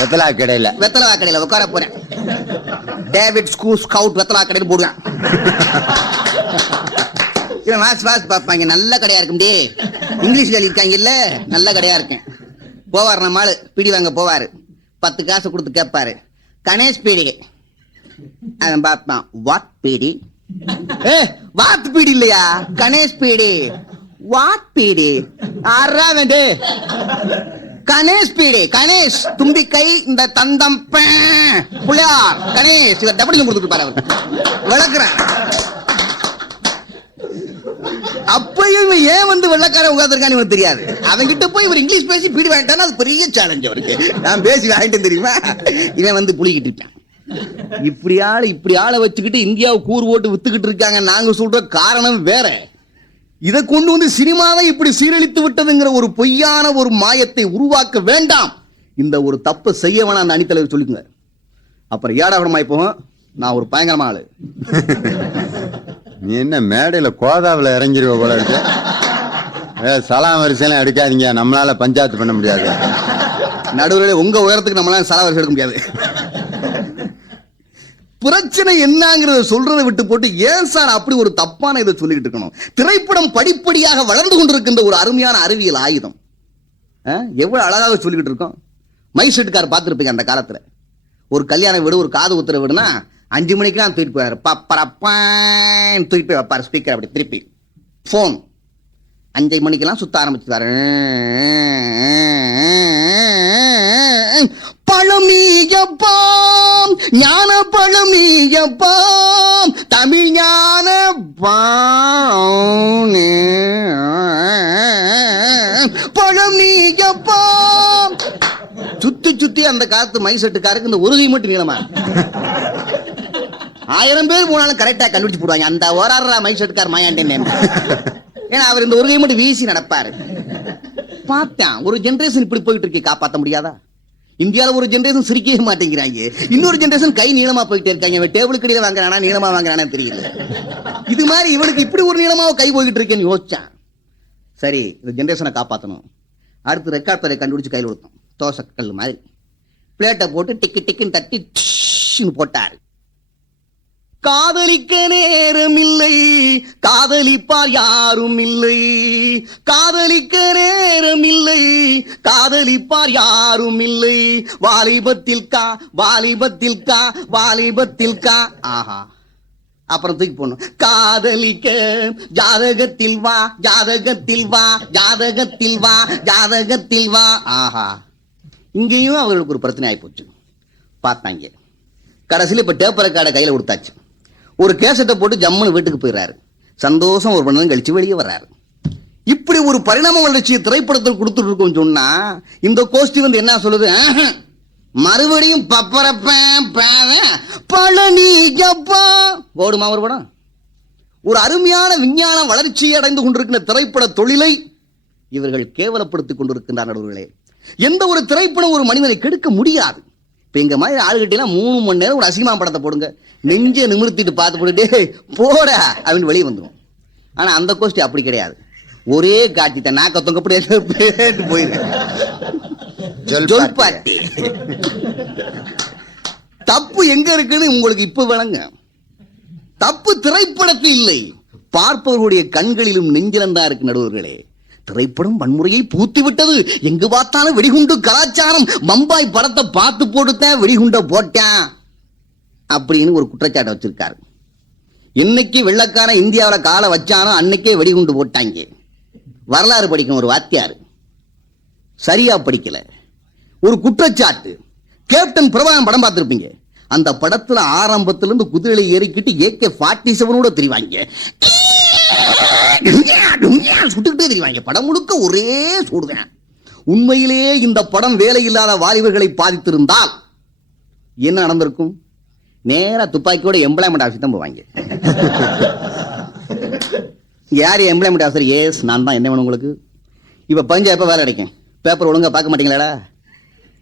வெத்தலா கடையில உட்கார போறேன். டேவிட் ஸ்கவுட் வெத்தலா கடையில் போடுவேன். பாப்பாங்க, நல்ல கடையா இருக்கும். இங்கிலீஷ்ல எழுதிருக்காங்க இல்ல, நல்ல கடையா இருக்கேன். போவார் நம்ம ஆளு, பீடி வாங்க போவாரு. 10 காசு கொடுத்து கேட்பாரு, கணேஷ் பீடி. அவன் பாப்பான், வாட் பீடி? வாட் பீடி இல்லையா, கணேஷ் பீடி. What PT? ஆறா வேண்டு கணேஷ் பீடே, கணேஷ் தும்பிக்கை இந்த தந்தம் புள்ளையார் கணேஷ் இவர் டபுள் கொடுத்துட்டு பாரு அவர் விளக்குறான். அப்பயும் இவன் ஏன் வந்து வெள்ளக்கார உட்கார்ந்திருக்கான்னு இவன் தெரியாது. அவன்கிட்ட போய் இவர் இங்கிலீஷ் பேசி பீடி வாங்கிட்டான்னு அது பெரிய சேலஞ்ச் அவருக்கு. நான் பேசி வாங்கிட்டேன் தெரியுமா, இவன் வந்து புளிக்கிட்டு இருக்கான். இப்படி ஆளை வச்சுக்கிட்டு இந்தியாவை கூறு போட்டு வித்துக்கிட்டு இருக்காங்க. நாங்க சொல்ற காரணம் வேற. இதை கொண்டு வந்து சினிமாவை இப்படி சீரழித்து விட்டதுங்கிற ஒரு பொய்யான ஒரு மாயத்தை உருவாக்க வேண்டாம். இந்த ஒரு தப்பு செய்ய வேணாம் அந்த அணித்தலைவர் சொல்லிக்குங்க. அப்புறம் ஏடாவிடமாய் போகும். நான் ஒரு பயங்கரமான ஆளு. நீ என்ன மேடையில கோதாவில இறங்கிருவ போல இருக்கு. சலாம் வரிசையெல்லாம் எடுக்காதீங்க, நம்மளால பஞ்சாயத்து பண்ண முடியாது. நடுவில் உங்க உயரத்துக்கு நம்மளால சலாம் வரிசை எடுக்க முடியாது. பிரச்சனை என்னங்கிறத சொல்றதை விட்டு போட்டு ஏன் சார் அப்படி ஒரு தப்பான இதை சொல்லிட்டு இருக்கணும். திரைப்படம் படிப்படியாக வளர்ந்து கொண்டிருக்கின்ற ஒரு அருமையான அறிவியல் ஆயுதம். எவ்வளவு அழகாக சொல்லிக்கிட்டு இருக்கோம். மைசெட்டுக்கார் பார்த்திருப்பீங்க அந்த காலத்துல. ஒரு கல்யாண வீடு, ஒரு காது உத்தர வீடுனா 5 மணிக்கெல்லாம் தூக்கிட்டு போயாரு. பப்பரப்பான் தூக்கிட்டு போய் வைப்பாரு ஸ்பீக்கர் அப்படி திருப்பி. போன் 5 மணிக்கெல்லாம் சுத்த ஆரம்பிச்சுட்டாரு. பழமீயப்பாம் ஞான பழமீயப்பாம் தமிழ் ஞான பழமீயப்பாம். சுத்தி சுத்தி அந்த காலத்து மைசெட்டுக்காருக்கு இந்த ஒரு கை மட்டும் நீளமா 1000 பேர் போனாலும் கரெக்டா கண்டுபிடிச்சு போடுவாங்க. அந்த ஓராடுறா மைசெட்டுக்கார் மாயாண்டேன். ஏன்னா அவர் இந்த ஒரு கை மட்டும் வீசி நடப்பாரு. பார்த்தேன் ஒரு ஜெனரேஷன் இப்படி போயிட்டு இருக்கே, காப்பாற்ற முடியாதா? இந்தியாவில் ஒரு ஜெனரேஷன் சிரிக்கவே மாட்டேங்கிறாங்க. இன்னொரு ஜெனரேஷன் கை நீளமா போயிட்டே இருக்காங்க. இவன் டேபிள் கடையில வாங்குறானா நீளமா வாங்குறானு தெரியல. இது மாதிரி இவனுக்கு இப்படி ஒரு நீளமாவ கை போயிட்டு இருக்கேன்னு யோசிச்சான். சரி, இந்த ஜெனரேஷனை காப்பாற்றணும். அடுத்து ரெக்கார்ட் பிளேயர் கண்டுபிடிச்சு கையில் கொடுத்தோம். தோசைக்கல் மாதிரி பிளேட்டை போட்டு டிக்கு டிக்குன்னு தட்டி போட்டாரு. காதலிக்க நேரம் இல்லை, காதலிப்பார் யாரும் இல்லை. காதலிக்க நேரம் இல்லை, காதலிப்பார் யாரும் இல்லை. வாலிபத்தில் கா வாலிபத்தில் கா வாலிபத்தில் கா. ஆஹா, அப்புறம் தூக்கி போடணும். காதலிக்க ஜாதகத்தில் வா ஜாதகத்தில் வா ஜாதகத்தில் வா ஜாதகத்தில் வா. ஆஹா, இங்கேயும் அவர்களுக்கு ஒரு பிரச்சனை ஆகி போச்சு. பார்த்தாங்க. கடைசியில் இப்ப டேப்பர் ரெக்கார்டை கையில கொடுத்தாச்சு. ஒரு கேசட்டை போட்டு ஜம்முன்னு வீட்டுக்கு போயிடுறாரு. சந்தோஷம். ஒரு மணி நேரம் கழிச்சு வெளியே வர்றாரு. இப்படி ஒரு பரிணாம வளர்ச்சியை திரைப்படத்தில் கொடுத்துட்டு இருக்கோம் சொன்னா இந்த கோஷ்டி வந்து என்ன சொல்லுது? மறுபடியும் பழனி ஜப்பா ஓடுமா ஒரு படம். ஒரு அருமையான விஞ்ஞான வளர்ச்சி அடைந்து கொண்டிருக்கிற திரைப்பட தொழிலை இவர்கள் கேவலப்படுத்திக் கொண்டிருக்கின்றார்களே. எந்த ஒரு திரைப்படம் ஒரு மனிதனை கெடுக்க முடியாது. இப்ப எங்க மாதிரி ஆளுகிட்டலாம் 3 மணி நேரம் ஒரு அசிங்கமா படத்தை போடுங்க, நெஞ்ச நிமிர்த்திட்டு பார்த்து போட்டுட்டே போட அப்படின்னு வெளியே வந்துடும். ஆனா அந்த கோஷ்டி அப்படி கிடையாது. ஒரே காட்சி தான் நாக்க தொங்க போயிரு. தப்பு எங்க இருக்குன்னு உங்களுக்கு இப்ப விளங்க. தப்பு திரைப்படத்தில் இல்லை, பார்ப்பவர்களுடைய கண்களிலும் நெஞ்சிலும் தான் இருக்கு. நடுவர்களே, திரைப்படம் வன்முறையை பூத்து விட்டது. எங்கு பார்த்தாலும் வெடிகுண்டு கலாச்சாரம். பம்பாய் படத்தை பார்த்து போட்டுத்தான் வெடிகுண்ட போட்டான் அப்படின்னு ஒரு குற்றச்சாட்டை வச்சிருக்காரு. என்னைக்கு வெள்ளக்காரன் இந்தியாவில் காலை வச்சானோ அன்னைக்கே வெடிகுண்டு போட்டாங்க. வரலாறு படிக்கணும் ஒரு வாத்தியார், சரியா படிக்கல. ஒரு குற்றச்சாட்டு. கேப்டன் பிரபாகரன் படம் பார்த்திருப்பீங்க. அந்த படத்துல ஆரம்பத்திலிருந்து குதிரையில ஏறிக்கிட்டு AK-47 தெரிவாங்க, சுட்டுக்கிட்டே தெரிவாங்க. படம் முழுக்க ஒரே சூடுதான். உண்மையிலேயே இந்த படம் வேலை இல்லாத வாலிபர்களை பாதித்திருந்தால் என்ன நடந்திருக்கும்? நேரா துப்பாக்கியோட எம்ப்ளாய்மெண்ட் ஆஃபீஸ் தான் போவாங்க. யார் எம்ப்ளாய்மெண்ட் ஆஃபீஸர்? எஸ், நான் தான். என்ன வேணும் உங்களுக்கு? இப்ப பஞ்சா எப்ப வேலை கிடைக்கும்? பேப்பர் ஒழுங்கா பார்க்க மாட்டீங்களா?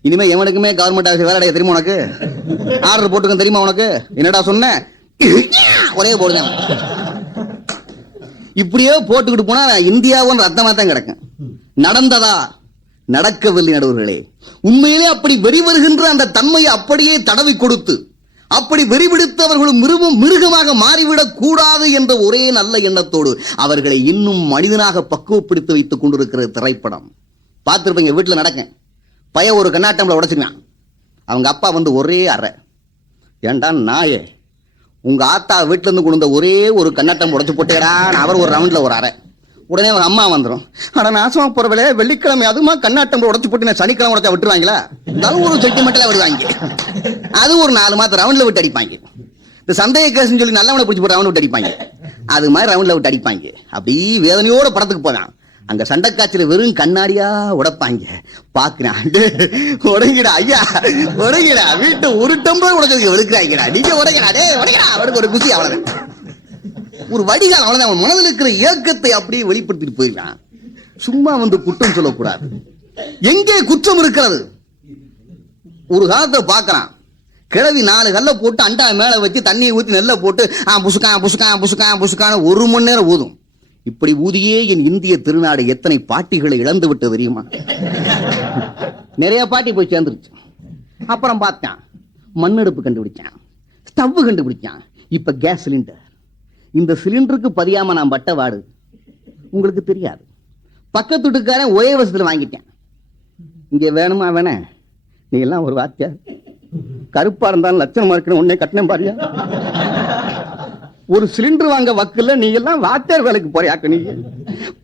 இனிமே எவனுக்குமே கவர்மெண்ட் ஆஃபீஸ் வேலை கிடையாது தெரியுமா உனக்கு? ஆர்டர் போட்டுக்க தெரியுமா உனக்கு? என்னடா சொன்ன? ஒரே போடுதான். இப்படியே போட்டுக்கிட்டு போனா இந்தியாவும் ரத்தமா தான் கிடக்கும். நடந்ததா? நடக்கவில்லை. நடுவர்களே, உண்மையிலே அப்படி வெறி வருகின்ற அந்த தன்மையை அப்படியே தடவி கொடுத்து அப்படி வெறிபிடித்தவர்களும் மிருகமாக மாறிவிடக் கூடாது என்ற ஒரே நல்ல எண்ணத்தோடு அவர்களை இன்னும் மனிதனாக பக்குவப்படுத்தி வைத்துக் கொண்டிருக்கிற திரைப்படம் பார்த்திருப்பீங்க. வீட்டுல நடக்க பையன் ஒரு கண்ணாட்டம்ல உடைச்சிருக்கான். அவங்க அப்பா வந்து ஒரே அறை, ஏண்டா நாயே, உங்க ஆத்தா வீட்டுல இருந்து கொண்டு ஒரே ஒரு கண்ணாட்டம் உடைச்சு போட்டேடா. அவர் ஒரு ரவுண்ட்ல ஒரு அறை. உடனே அவங்க அம்மா வந்துடும். ஆனா நாசமா போறவளே, வெள்ளிக்கிழமை அதுமா கண்ணாட்டம் உடச்சு போட்டு நான் சனிக்கிழமை உடச்சா விட்டுருவாங்களா? இருந்தாலும் ஒரு சென்டிமெண்ட்ல விடுவாங்க. அது ஒரு 4 மாதம் ரவுண்ட்ல விட்டு அடிப்பாங்க. இந்த சந்தேக கேஸ்ன்னு சொல்லி நல்லவனை பிடிச்சி போட்டு ரவுண்ட் விட்டு அடிப்பாங்க. அது மாதிரி ரவுண்ட்ல விட்டு அடிப்பாங்க. அப்படி வேதனையோட படத்துக்கு போவேன். அங்க சண்டை காய்ச்சல வெறும் கண்ணாடியா உடைப்பாங்க. பாக்குறான், உடைங்கடா ஐயா, உடைங்கடா, வீட்டு ஒரு டம்பர் உடைச்சதுக்கு வெளுக்குறாங்கடா, நீங்க உடைங்கடா, டே உடைங்கடா, அவனுக்கு ஒரு குசி. அவ்வளவு ஒரு வடிகால். அவ்வளவுதான். அவன் மனதில் இருக்கிற ஏக்கத்தை அப்படியே வெளிப்படுத்திட்டு போயிருக்கான். சும்மா வந்து குற்றம் சொல்லக்கூடாது. எங்கே குற்றம் இருக்கிறது? ஒரு காலத்தை பாக்குறான், கிழவி 4 கல்ல போட்டு அண்டா மேல வச்சு தண்ணியை ஊத்தி நெல்ல போட்டு புசுக்கான் புசுக்கான் புசுக்கான் புசுக்கான 1 மணி நேரம் ஊதும். இப்படி ஊதியே என் இந்திய திருநாடு எத்தனை பாட்டிகளை இழந்து விட்டு தெரியுமா? நிறைய பாட்டி போய் சேர்ந்துருச்சு. அப்புறம் பார்த்தான், மண்ணெடுப்பு கண்டுபிடிச்சான், ஸ்டவ் கண்டுபிடிச்சான், இப்ப கேஸ் சிலிண்டர். இந்த சிலிண்டருக்கு பதியாம நான் பட்ட வாடு உங்களுக்கு தெரியாது. பக்கத்து வீட்டுக்காரன் ஒரே வருஷத்துல வாங்கிட்டேன். இங்க வேணுமா வேண நீ எல்லாம் ஒரு வாத்தியா, கருப்பா இருந்தாலும் லட்சணமா இருக்கணும், உடனே கட்டினம் பாரியா. ஒரு சிலிண்டர் வாங்க வக்குல நீ எல்லாம் வாத்தியார் வேலைக்கு போறியாக்க? நீ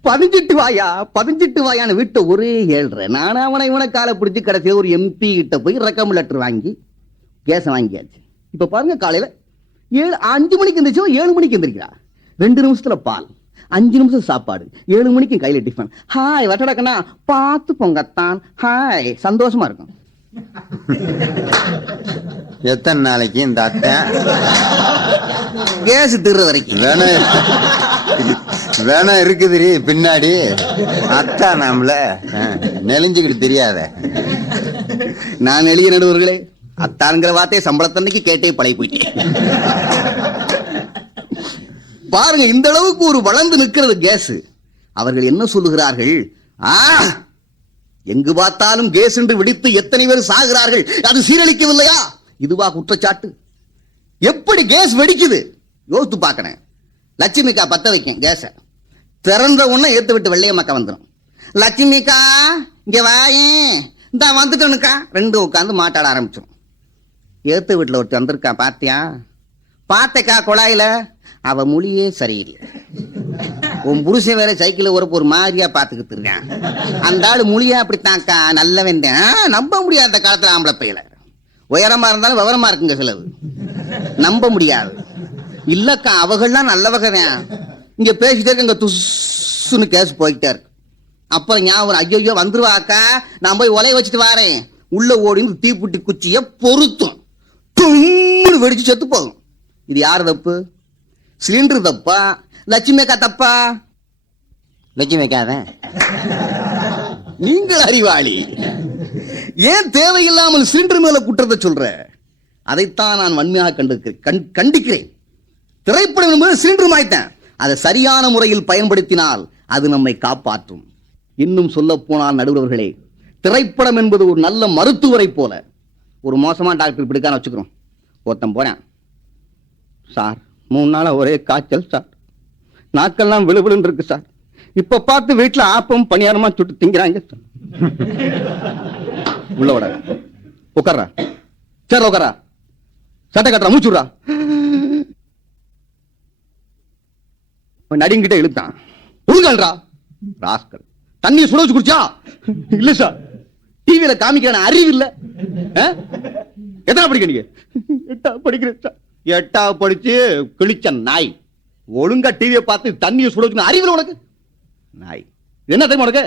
15 வாயான்னு வீட்டை ஒரே 7:30. நானும் இவனை காலை பிடிச்சி கடைசியா ஒரு MP கிட்ட போய் ரெக்கம் லெட்டர் வாங்கி கேஸ் வாங்கியாச்சு. இப்ப பாருங்க, காலையில 5 மணிக்கு எந்திரிச்சோ 7 மணிக்கு எந்திரிக்கிறா. 2 நிமிஷத்துல பால், 5 நிமிஷம் சாப்பாடு, 7 மணிக்கு கையில டிஃபன். ஹாய் வட்டடக்கண்ணா, பார்த்து பொங்கத்தான், ஹாய், சந்தோஷமா இருக்கும். எத்தனை நாளைக்கு இந்த அத்தை கேஸ் திரு வரைக்கும் வேணா இருக்குது பின்னாடி அத்தா நம்மள நெலிஞ்சுக்கிட்டு தெரியாத. நான் எளிய நடுவர்களே, அத்தான்ங்கிற வார்த்தையை சம்பளத்தன்னைக்கு கேட்டே பழகி போயிட்டேன். பாருங்க, இந்த அளவுக்கு ஒரு வளர்ந்து நிற்கிறது கேஸ். அவர்கள் என்ன சொல்லுகிறார்கள்? எங்கு பார்த்தாலும் கேஸ் என்று வெடித்து எத்தனை பேர் சாகிறார்கள், அது சீரழிக்கவில்லையா? இதுவா குற்றச்சாட்டு? எப்படி கேஸ் வெடிக்குது யோசித்து பார்க்கணும். லட்சுமிக்கா பத்த வைக்கும் கேஸ, திறந்த உடனே ஏத்து விட்டு வெள்ளையம்மாக்கா வந்துடும். லட்சுமிக்கா இங்க வாயேன், இந்த வந்துட்டனுக்கா, 2 உட்காந்து மாட்டாட ஆரம்பிச்சிடும். ஏத்து வீட்டுல ஒருத்தர் வந்திருக்கான், பாத்தியா? பார்த்தக்கா குழாயில, அவ மொழியே சரியில்லை. உன் புருஷன் வேற சைக்கிள் ஒரு மாதிரியா பாத்துக்கிட்டு இருக்கான். அந்த ஆளு மொழியா அப்படித்தாக்கா, நல்ல வேண்டேன். நம்ப முடியாது அந்த காலத்துல ஆம்பளை பையில. உயரமா இருந்தாலும் விவரமா இருக்குங்க சிலது, நம்ப முடியாது. இல்லக்கா அவகள்லாம் நல்ல வகைதான். இங்க பேசிட்டே இங்க துசுன்னு கேஸ் போயிட்டே இருக்கு. அப்புறம் ஞாபகம், ஐயோ வந்துருவாக்கா, நான் போய் உலைய வச்சுட்டு வாரேன். உள்ள ஓடி தீப்புட்டி குச்சிய பொருத்தும், வெடிச்சு செத்து போகும். இது யாரு தப்பு? சிலிண்டர் தப்பா, லட்சுமி அக்கா தப்பா? லட்சுமி அக்காதான். நீங்கள் அறிவாளி. ஏன் தேவையில்லாமல் சிலிண்டர் மேல குற்றத்தை சொல்ற? அதைத்தான் நான் வன்மையாக கண்டிக்கிறேன். திரைப்படம் என்பது சிலிண்டர் மாய்த்தேன். அதை சரியான முறையில் பயன்படுத்தினால் அது நம்மை காப்பாற்றும். இன்னும் சொல்ல போனால் நடுவர்களே, திரைப்படம் என்பது ஒரு நல்ல மருத்துவரை போல. ஒரு மோசமான டாக்டர் இப்படிக்கான வச்சுக்கிறோம். ஒருத்தன் போறேன், சார் 3 நாளா ஒரே காய்ச்சல் சார், நாக்கெல்லாம் விழுவிழுன்னு இருக்கு சார், இப்ப பார்த்து வீட்டுல ஆப்பம் பணியாரமா சுட்டு திங்கிறாங்க. உள்ள விட உட்கார்றா, சரி உட்காரா, சட்டை கட்டுறா, மூச்சுடுறா. நடிங்கிட்ட இழுத்தான், ஒழுங்கல்றா ராஸ்கல். தண்ணியை சுட வச்சு குடிச்சா? இல்ல சார், டிவியில காமிக்கிற அறிவு இல்ல. எத்தனை படிக்க நீங்க? 8ஆவது படிக்கிறேன் சார். 8ஆவது படிச்சு கிழிச்ச நாய். ஒழுங்கா டிவியை பார்த்து தண்ணியை சுட வச்சு அறிவில் உனக்கு நாய். என்ன தெரியுமா உனக்கு?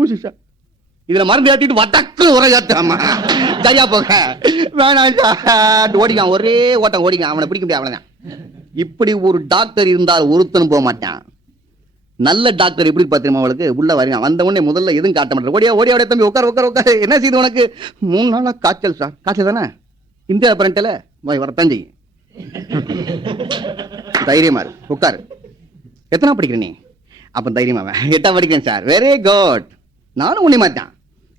ஊசி சார், இதுல மருந்து ஏத்திட்டு வடக்கு உரையாத்தாமா கையா போக வேணாம் ஓடிக்கான், ஒரே ஓட்டம் ஓடிக்கான். அவனை பிடிக்க முடியாது, அவ்வளவுதான். இப்படி ஒரு டாக்டர் இருந்தால் ஒருத்தனும் போக மாட்டான். நல்ல டாக்டர் எப்படி பாத்தீங்க அவளுக்கு? உள்ள வரீங்க, வந்த உடனே முதல்ல எதுவும் காட்ட மாட்டேன். ஓடியா ஓடியா ஓடியா தம்பி, உட்கார் உட்கார் உட்கார். என்ன செய்யுது உனக்கு? 3 நாளா காய்ச்சல் சார். காய்ச்சல் தானே, இந்தியா பிரண்டல வரத்தான் செய்யும். தைரியமா உட்காரு. எத்தனை படிக்கிற நீ? அப்ப தைரியமா 8ஆவது படிக்கிறேன் சார். Very good. நானும் உன்னை மாட்டான்,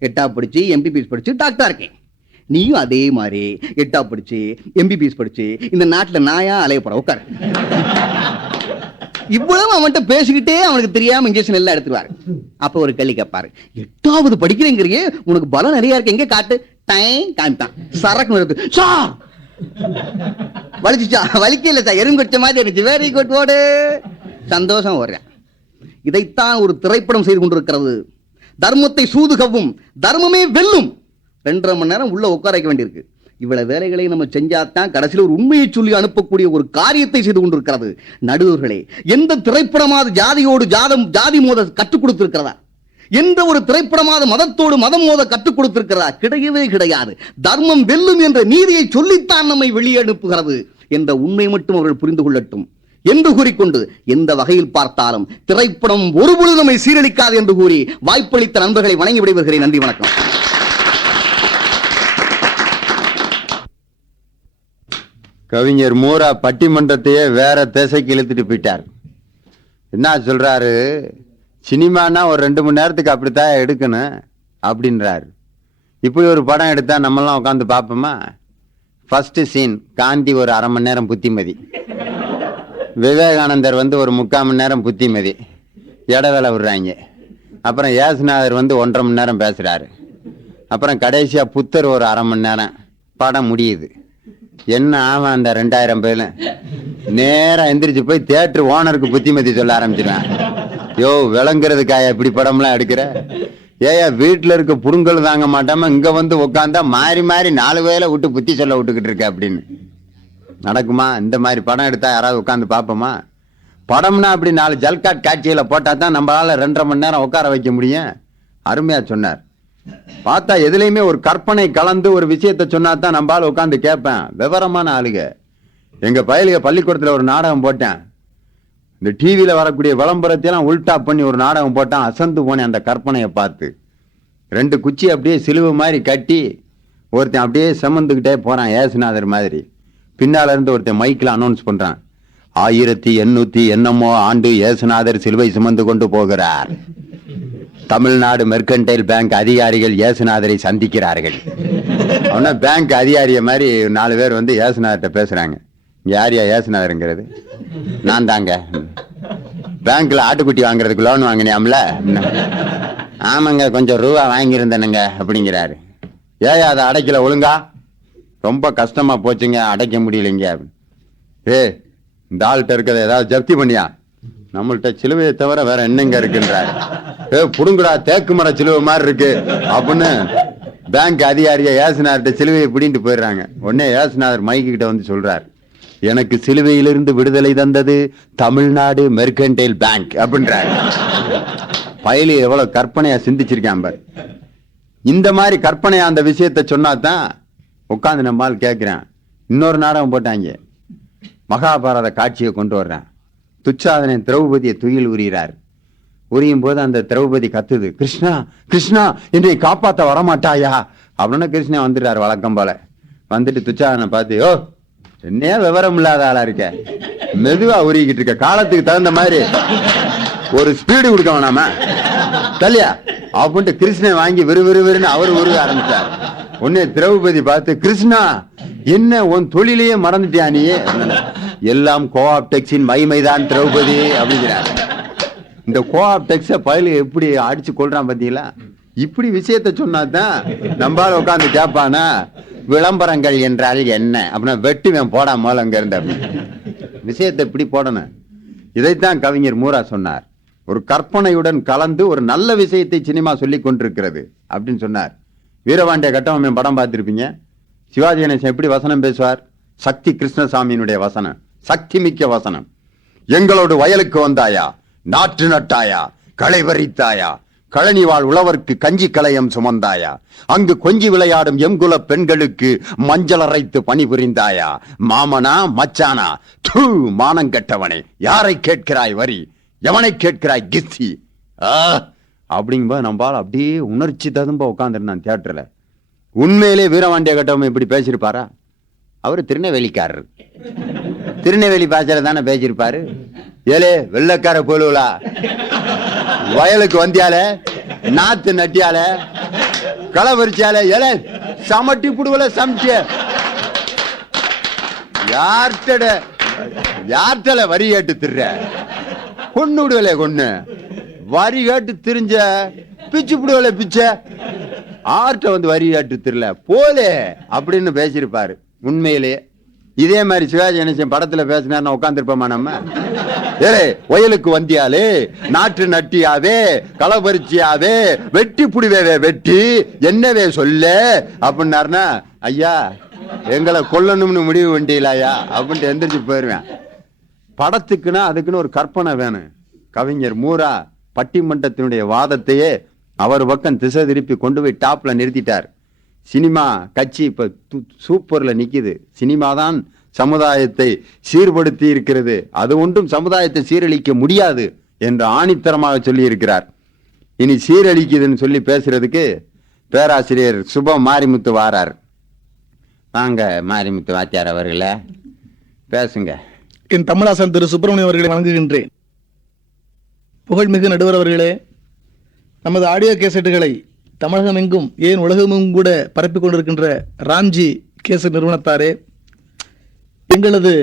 8ஆவது படிச்சு MBBS படிச்சு டாக்டரா இருக்கேன். நீயும் அதே மாதிரி 8ஆவது படிச்சு MBBS படிச்சு இந்த நாட்டுல நாயா அலைய போற. உட்காரு. இவ்வளவு அவன்கிட்ட பேசிக்கிட்டே அவனுக்கு தெரியாம இன்ஜெக்ஷன் எல்லாம் எடுத்துருவாரு. அப்ப ஒரு கேள்வி கேட்பாரு, 8ஆவது படிக்கிறேங்கிறியே, உனக்கு பலம் நிறைய இருக்கு, எங்க காட்டு? டைம் காமித்தான். சரக்கு இருக்கு சார். வலிச்சுச்சா? வலிக்க இல்ல சார், எறும்பு கடிச்ச மாதிரி இருந்துச்சு. வெரி குட், ஓடு. சந்தோஷம் வர்றேன். இதைத்தான் ஒரு திரைப்படம் செய்து கொண்டிருக்கிறது. தர்மத்தை சூதுகவும் தர்மமே வெல்லும். 2.5 மணி நேரம் உள்ள உட்கார வைக்க வேண்டியிருக்கு. இவ்வளவு வேலைகளை நம்ம செஞ்சாதான் கடைசியில் ஒரு உண்மையை சொல்லி அனுப்பக்கூடிய ஒரு காரியத்தை செய்து கொண்டிருக்கிறது. நடுவர்களே, எந்த திரைப்படமாவது ஜாதியோடு ஜாதி மோத கற்றுக் கொடுத்திருக்கிறதா? எந்த ஒரு திரைப்படமாவது மதத்தோடு மதம் மோத கற்றுக் கொடுத்திருக்கிறதா? கிடையவே கிடையாது. தர்மம் வெல்லும் என்ற நீதியை சொல்லித்தான் நம்மை வெளியே அனுப்புகிறது என்ற உண்மை மட்டும் அவர்கள் புரிந்து கொள்ளட்டும் என்று கூறிக்கொண்டு, எந்த வகையில் பார்த்தாலும் திரைப்படம் ஒருபொழுது நம்மை சீரழிக்காது என்று கூறி வாய்ப்பளித்த நண்பர்களை வணங்கி விடைபெறுகிறேன். நன்றி, வணக்கம். கவிஞர் மூரா பட்டிமன்றத்தையே வேற திசைக்கு இழுத்துட்டு போயிட்டார். என்ன சொல்றாரு? சினிமானா ஒரு 2 மணி நேரத்துக்கு அப்படித்தான் எடுக்கணும் அப்படின்றாரு. இப்படி ஒரு படம் எடுத்தா நம்மளாம் உட்காந்து பார்ப்போமா? ஃபர்ஸ்ட் சீன் காந்தி ஒரு 1/2 மணி நேரம் புத்திமதி, விவேகானந்தர் ஒரு 3/4 மணி நேரம் புத்திமதி, இடவேளை விடுறாங்க. அப்புறம் ஏசுநாதர் 1.5 மணி நேரம் பேசுறாரு. அப்புறம் கடைசியா புத்தர் ஒரு 1/2 மணி நேரம். படம் முடியுது. என்ன ஆமா அந்த 2000 பேர் நேரம் எந்திரிச்சு போய் தியேட்டர் ஓனருக்கு புத்திமதி சொல்ல ஆரம்பிச்சிருவேன். யோ, விளங்குறதுக்காயா இப்படி படம்லாம் எடுக்கிற? ஏயா வீட்டுல இருக்க புடுங்கல் தாங்க மாட்டாம இங்க உட்காந்தா மாறி மாறி 4 வேலை விட்டு புத்தி சொல்ல விட்டுக்கிட்டு இருக்க அப்படின்னு நடக்குமா? இந்த மாதிரி படம் எடுத்தா யாராவது உட்காந்து பார்ப்போமா? படம்னா அப்படி 4 ஜல்காட் காட்சிகளை போட்டா தான் நம்மளால 2.5 மணி நேரம் உட்கார வைக்க முடியும். அருமையா சொன்னார். பார்த்தா எதுலையுமே ஒரு கற்பனை கலந்து ஒரு விஷயத்த சொன்னா தான் நம்மளால உட்காந்து கேட்பேன். விவரமான ஆளுக. எங்க பயலுக பள்ளிக்கூடத்துல ஒரு நாடகம் போட்டேன். இந்த டிவியில வரக்கூடிய விளம்பரத்தையெல்லாம் உல்டா பண்ணி ஒரு நாடகம் போட்டான். அசந்து போனேன் அந்த கற்பனையை பார்த்து. 2 குச்சி அப்படியே சிலுவை மாதிரி கட்டி ஒருத்தன் அப்படியே சுமந்துக்கிட்டே போறான், ஏசுநாதர் மாதிரி. பின்னால இருந்து ஒருத்தன் மைக்கில் அனௌன்ஸ் பண்றான், 1800 என்னமோ ஆண்டு ஏசுநாதர் சிலுவை சுமந்து கொண்டு போகிறார். தமிழ்நாடு மெர்கன்டைல் பேங்க் அதிகாரிகள் ஏசுநாதரை சந்திக்கிறார்கள். அவனா பேங்க் அதிகாரிய மாதிரி 4 பேர் ஏசுநாதர்கிட்ட பேசுறாங்க. இங்க யாரியா ஏசுநாதருங்கிறது? நான் தாங்க. பேங்க்ல ஆட்டுக்குட்டி வாங்குறதுக்கு லோன் வாங்கினியாம்ல? ஆமாங்க, கொஞ்சம் ரூபா வாங்கியிருந்தேனுங்க அப்படிங்கிறாரு. ஏயா அதை அடைக்கல ஒழுங்கா? ரொம்ப கஷ்டமா போச்சுங்க, அடைக்க முடியலைங்க. இந்த ஆள்கிட்ட இருக்கிறத ஏதாவது ஜப்தி பண்ணியா? நம்மள்கிட்ட சிலுவையை தவிர வேற என்னங்க இருக்குன்றாரு. புடுங்குடா, தேக்கு மர சிலுவை மாதிரி இருக்கு அப்படின்னு பேங்க் அதிகாரிய ஏசுநாதர்கிட்ட சிலுவையை பிடிட்டு போயிடுறாங்க. உடனே ஏசுநாதர் மைக்கு கிட்ட சொல்றாரு, எனக்கு சிலுவையிலிருந்து விடுதலை தந்தது தமிழ்நாடு மெர்கன்டைல் பேங்க் அப்படின்றாரு. பயிலி எவ்வளவு கற்பனையா சிந்திச்சிருக்கான் பாரு. இந்த மாதிரி கற்பனையா அந்த விஷயத்த சொன்னாதான் உட்காந்து நம்மால் கேட்கிறேன். இன்னொரு நாடகம் போட்டாங்க, மகாபாரத காட்சியை கொண்டு வர்றேன். துச்சாதனை திரௌபதியை துயில் உரிகிறார். உரியும் போது அந்த திரௌபதி கத்துது, கிருஷ்ணா கிருஷ்ணா என்னை காப்பாத்த வரமாட்டாயா அப்படின்னு. கிருஷ்ணன் வந்துடுறாரு வழக்கம் போல. வந்துட்டு துச்சாதனை பார்த்து, ஓ என்னைய விவரம் இல்லாத ஆளா இருக்க, மெதுவா உருகிட்டு இருக்க, காலத்துக்கு தகுந்த மாதிரி ஒரு ஸ்பீடு கொடுக்க வேணாம தல்லியா அப்படின்ட்டு கிருஷ்ணன் வாங்கி விறுவிறுன்னு அவர் உருக ஆரம்பிச்சார். உடனே திரௌபதி பார்த்து, கிருஷ்ணா என்ன உன் தொழிலையே மறந்துட்டியா நீ? எல்லாம் கோஆப்டெக்ஸின் மகிமைதான் திரௌபதி அப்படிங்கிறார். இந்த கோஆப்டெக்ஸ பயில எப்படி அடிச்சு கொள்றான் பாத்தீங்களா? இப்படி விஷயத்த சொன்னாதான் நம்மளால உட்காந்து கேட்பானா, விளம்பரங்கள் என்றால் என்ன அப்படின்னா வெட்டுவேன் போடா மேல அங்க இருந்த விஷயத்தை இப்படி போடணும். இதைத்தான் கவிஞர் மூரா சொன்னார். ஒரு கற்பனையுடன் கலந்து ஒரு நல்ல விஷயத்தை சினிமா சொல்லி கொண்டிருக்கிறது அப்படின்னு சொன்னார். வீரபாண்டிய கட்டபொம்மன் படம் பார்த்திருப்பீங்க. சிவாஜி கணேசன் எப்படி வசனம் பேசுவார்? சக்தி கிருஷ்ணசாமியினுடைய வசனம், சக்தி மிக்க வசனம். எங்களோடு வயலுக்கு வந்தாயா, நாற்று நட்டாயா, களை பறித்தாயா, கழனி வாழ் உழவர்க்கு கஞ்சி கலையம் சுமந்தாயா, அங்கு கொஞ்சி விளையாடும் எங்குல பெண்களுக்கு மஞ்சள் அரைத்து பணிபுரிந்தாயா, மாமனா மச்சானா, தூ மானங்கெட்டவனே, யாரை கேட்கிறாய் வரி, எவனை கேட்கிறாய் கிஸ்தி அப்படிங்கும்போது நம்மளால அப்படியே உணர்ச்சி ததும்ப உட்காந்துருந்தான் தியேட்டர்ல. உண்மையிலே வீரபாண்டிய கட்டபொம்மன் இப்படி பேசியிருப்பாரா? அவரு திருநெல்வேலிக்காரர். திருநெல்வேலி பாஷையில தானே பேசியிருப்பாரு. ஏலே வெள்ளக்கார போலுவலா, வயலுக்கு வந்தியால, நாத்து நட்டியால, களை பறிச்சால, ஏலே சமட்டி புடுவல சமைச்ச யார்கிட்ட வரி கேட்டு திர்ற, கொண்டு விடுவல கொண்டு வரி கேட்டு திரிஞ்ச பிச்சு புடுவல பிச்ச ஆர்ட்ட வரி கேட்டு திரல போலே அப்படின்னு பேசியிருப்பாரு. உண்மையிலேயே இதே மாதிரி சிவாஜி கணேசன் படத்துல பேசினார்னா உட்காந்துருப்போமா நம்ம? ஏ வயலுக்கு வந்தியாலே, நாற்று நட்டியாவே, களபரிச்சியாவே, வெட்டி புடிவேவே வெட்டி என்னவே சொல்ல அப்படின்னாருன்னா, ஐயா எங்களை கொல்லணும்னு முடிவு வண்டியிலாயா அப்படின்ட்டு எந்திரிச்சு போயிருவேன். படத்துக்குன்னா அதுக்குன்னு ஒரு கற்பனை வேணும். கவிஞர் மூரா பட்டிமன்றத்தினுடைய வாதத்தையே அவர் பக்கம் திசை திருப்பி கொண்டு போய் டாப்ல நிறுத்திட்டார். சினிமா கட்சி இப்ப சூப்பர்ல நிக்குது. சினிமா தான் சமுதாயத்தை சீர்படுத்தி இருக்கிறது, அது ஒன்றும் சமுதாயத்தை சீரழிக்க முடியாது என்று ஆணித்தரமாக சொல்லி இருக்கிறார். இனி சீரழிக்குதுன்னு சொல்லி பேசுறதுக்கு பேராசிரியர் சுப மாரிமுத்து வாரார். வாங்க மாரிமுத்து வாத்தியார் அவர்களே, பேசுங்க. என் தமிழாசன் திரு சுப்பிரமணியம் அவர்களை வணங்குகின்றேன். புகழ்மிகு நடுவர் அவர்களே, நமது ஆடியோ கேசட்டுகளை தமிழகம் எங்கும் ஏன் உலகமும் கூட பரப்பிக் கொண்டிருக்கின்ற ராம்ஜி கேசட் நிறுவனத்தாரே, எங்களது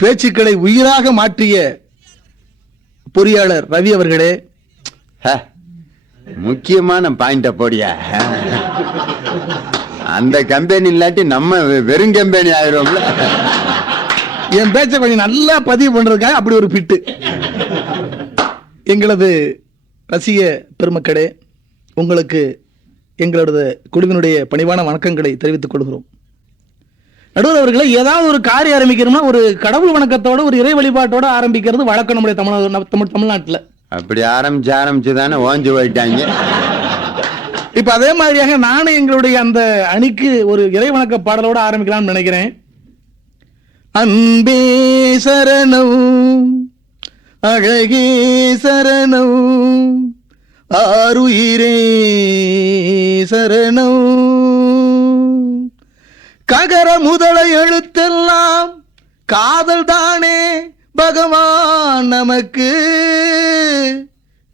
பேச்சுக்களை உயிராக மாற்றிய பொறியாளர் ரவி அவர்களே, முக்கியமான பாயிண்ட போடியா. அந்த கம்பெனி இல்லாட்டி நம்ம வெறும் கம்பெனி ஆயிரோம்ல. என் பேச்சை கொஞ்சம் நல்லா பதிவு பண்றதுக்காக அப்படி ஒரு பிட்டு. எங்களது ரசிக பெருமக்களே, உங்களுக்கு எங்களது குழுவினுடைய பணிவான வணக்கங்களை தெரிவித்துக் கொள்கிறோம். நடுவர் அவர்களே, ஏதாவது ஒரு காரியம் ஆரம்பிக்கிறோம்னா ஒரு கடவுள் வணக்கத்தோட ஒரு இறை வழிபாட்டோட ஆரம்பிக்கிறது வழக்கம் நம்முடைய தமிழ்நாட்டில். அப்படி ஆரம்பிச்சு தானே ஓஞ்சு போயிட்டாங்க. இப்ப அதே மாதிரியாக நானும் எங்களுடைய அந்த அணிக்கு ஒரு இறை வணக்க பாடலோட ஆரம்பிக்கலாம்னு நினைக்கிறேன். அன்பே சரணம், அழகே சரணம், ஆருயிரே சரணம், ககர முதல எழுத்தெல்லாம் காதல் தானே பகவான் நமக்கு,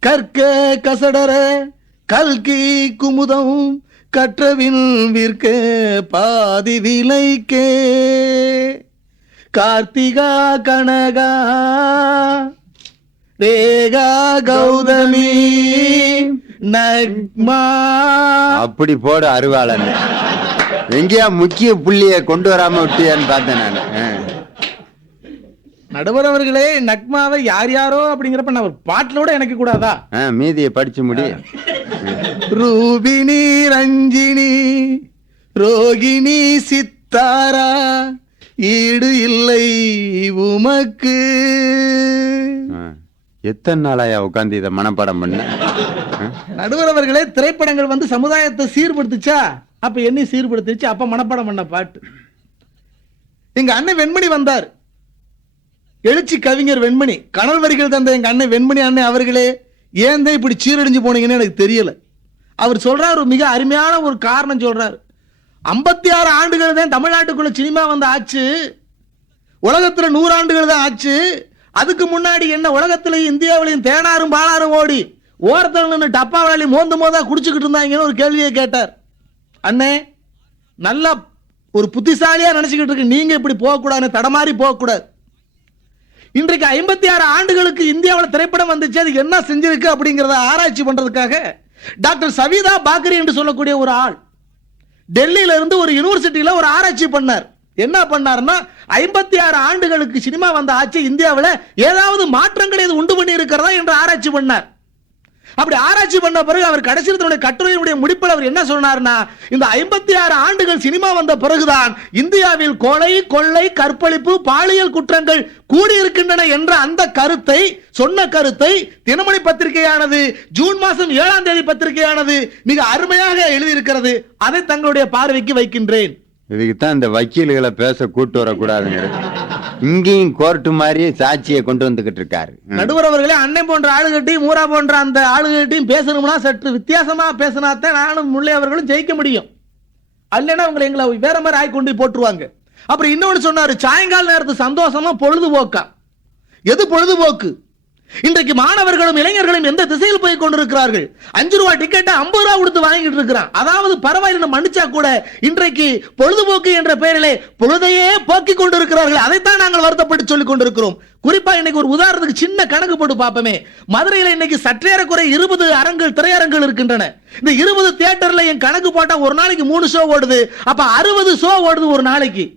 கற்க கசடர கல்கி குமுதம் கற்றவின் விற்க பாதி விலைக்கே, கார்த்திகா கனகா ரேகா கௌதமி நக்மா. அப்படி போட அருவாளன் எங்கேயா முக்கிய புள்ளிய கொண்டு வராம விட்டியான்னு பார்த்தேன் நான். நடுவர் அவர்களே, நக்மாவை யார் யாரோ அப்படிங்கிறப்ப நான் ஒரு பாட்டிலோட எனக்கு கூடாதா? மீதியை படிச்சு முடி. ரூபினி ரஞ்சினி ரோகிணி சித்தாரா ஈடு இல்லை உமக்கு. எத்தனை நாளாயா உட்காந்து இதை மனப்பாடம் பண்ண? நடுவர் அவர்களே, திரைப்படங்கள் வந்து சமுதாயத்தை சீர்படுத்துச்சா, அப்ப என்ன சீர்படுத்துச்சு, அப்ப மனப்பாடம் பண்ண பாட்டு. எங்க அண்ணன் வெண்மணி வந்தார், எழுச்சி கவிஞர் வெண்மணி, கனல் வரிகள் தந்த எங்க அண்ணன் வெண்மணி அண்ணன் அவர்களே, ஏன் தான் இப்படி சீரழிஞ்சு போனீங்கன்னு எனக்கு தெரியல. அவர் சொல்றாரு, ஒரு மிக அருமையான ஒரு காரணம் சொல்றாரு. 56 ஆண்டுகள் தான் தமிழ்நாட்டுக்குள்ள சினிமா வந்து ஆச்சு, உலகத்துல 100 ஆண்டுகள் தான் ஆச்சு. அதுக்கு முன்னாடி என்ன உலகத்திலையும் இந்தியாவிலையும் தேனாரும் பாலாரும் ஓடி ஓரத்தில் நின்று டப்பா வேலி மோதா குடிச்சுக்கிட்டு இருந்தாங்கன்னு ஒரு கேள்வியை கேட்டார். அண்ணே, நல்லா ஒரு புத்திசாலியா நினைச்சுக்கிட்டு இருக்கு, நீங்க இப்படி போகக்கூடாது, தடமாறி போகக்கூடாது. இன்றைக்கு 56 ஆண்டுகளுக்கு இந்தியாவில் திரைப்படம் வந்துச்சு, அது என்ன செஞ்சிருக்கு அப்படிங்கிறத ஆராய்ச்சி பண்றதுக்காக டாக்டர் சவிதா பாக்கரி என்று சொல்லக்கூடிய ஒரு ஆள் டெல்லியில இருந்து ஒரு யூனிவர்சிட்டியில ஒரு ஆராய்ச்சி பண்ணார். என்ன பண்ணாருன்னா, 56 ஆண்டுகளுக்கு சினிமா வந்த ஆட்சி இந்தியாவில் ஏதாவது மாற்றங்களை உண்டு பண்ணி இருக்கிறதா என்று ஆராய்ச்சி பண்ணார். அப்படி ஆராய்ச்சி பண்ண பிறகு அவர் கடைசியில் தன்னுடைய கட்டுரையினுடைய முடிப்பில் அவர் என்ன சொன்னார்னா, இந்த 56 ஆண்டுகள் சினிமா வந்த பிறகுதான் இந்தியாவில் கொலை, கொள்ளை, கற்பழிப்பு, பாலியல் குற்றங்கள் கூடியிருக்கின்றன என்ற அந்த கருத்தை சொன்ன கருத்தை தினமணி பத்திரிகையானது ஜூன் மாதம் 7ஆம் தேதி பத்திரிகையானது மிக அருமையாக எழுதியிருக்கிறது. அதை தங்களுடைய பார்வைக்கு வைக்கின்றேன். இதுக்குத்தான் இந்த வக்கீல்களை பேச கூட்டு வரக்கூடாதுங்க. இங்கேயும் கோர்ட்டு மாதிரி சாட்சியை கொண்டு வந்துகிட்டு இருக்காரு. நடுவர் அவர்களே, அண்ணன் போன்ற ஆளுகட்டையும் மூரா போன்ற அந்த ஆளுகட்டையும் பேசணும்னா சற்று வித்தியாசமா பேசினாத்தான் நானும் முல்லை அவர்களும் ஜெயிக்க முடியும். அல்லனா உங்களை எங்களை வேற மாதிரி ஆய் கொண்டு போட்டுருவாங்க. அப்புறம் இன்னொன்னு சொன்னாரு, சாயங்கால நேரத்து சந்தோஷமா பொழுதுபோக்கா. எது பொழுதுபோக்கு? இன்றைக்கு மாணவர்களும் இளைஞர்களும் எந்த திசையில் போய் கொண்டிருக்கிறார்கள்? 5 ரூபாய் டிக்கெட்டை 50 ரூபாய் கொடுத்து வாங்கிட்டு இருக்கிறான். அதாவது பரவாயில்லை மன்னிச்சா கூட இன்றைக்கு பொழுதுபோக்கு என்ற பெயரிலே பொழுதையே போக்கி கொண்டிருக்கிறார்கள். அதைத்தான் நாங்கள் வருத்தப்பட்டு சொல்லிக் கொண்டிருக்கிறோம். குறிப்பா இன்னைக்கு ஒரு உதாரணத்துக்கு சின்ன கணக்கு போட்டு பார்ப்போமே. மதுரையில் இன்னைக்கு சற்றேறக்குறை 20 அரங்குகள், திரையரங்குகள் இருக்கின்றன. இந்த 20 தியேட்டர்ல என் கணக்கு போட்டா ஒரு நாளைக்கு 3 ஷோ ஓடுது. அப்ப 60 ஷோ ஓடுது ஒரு நாளைக்கு.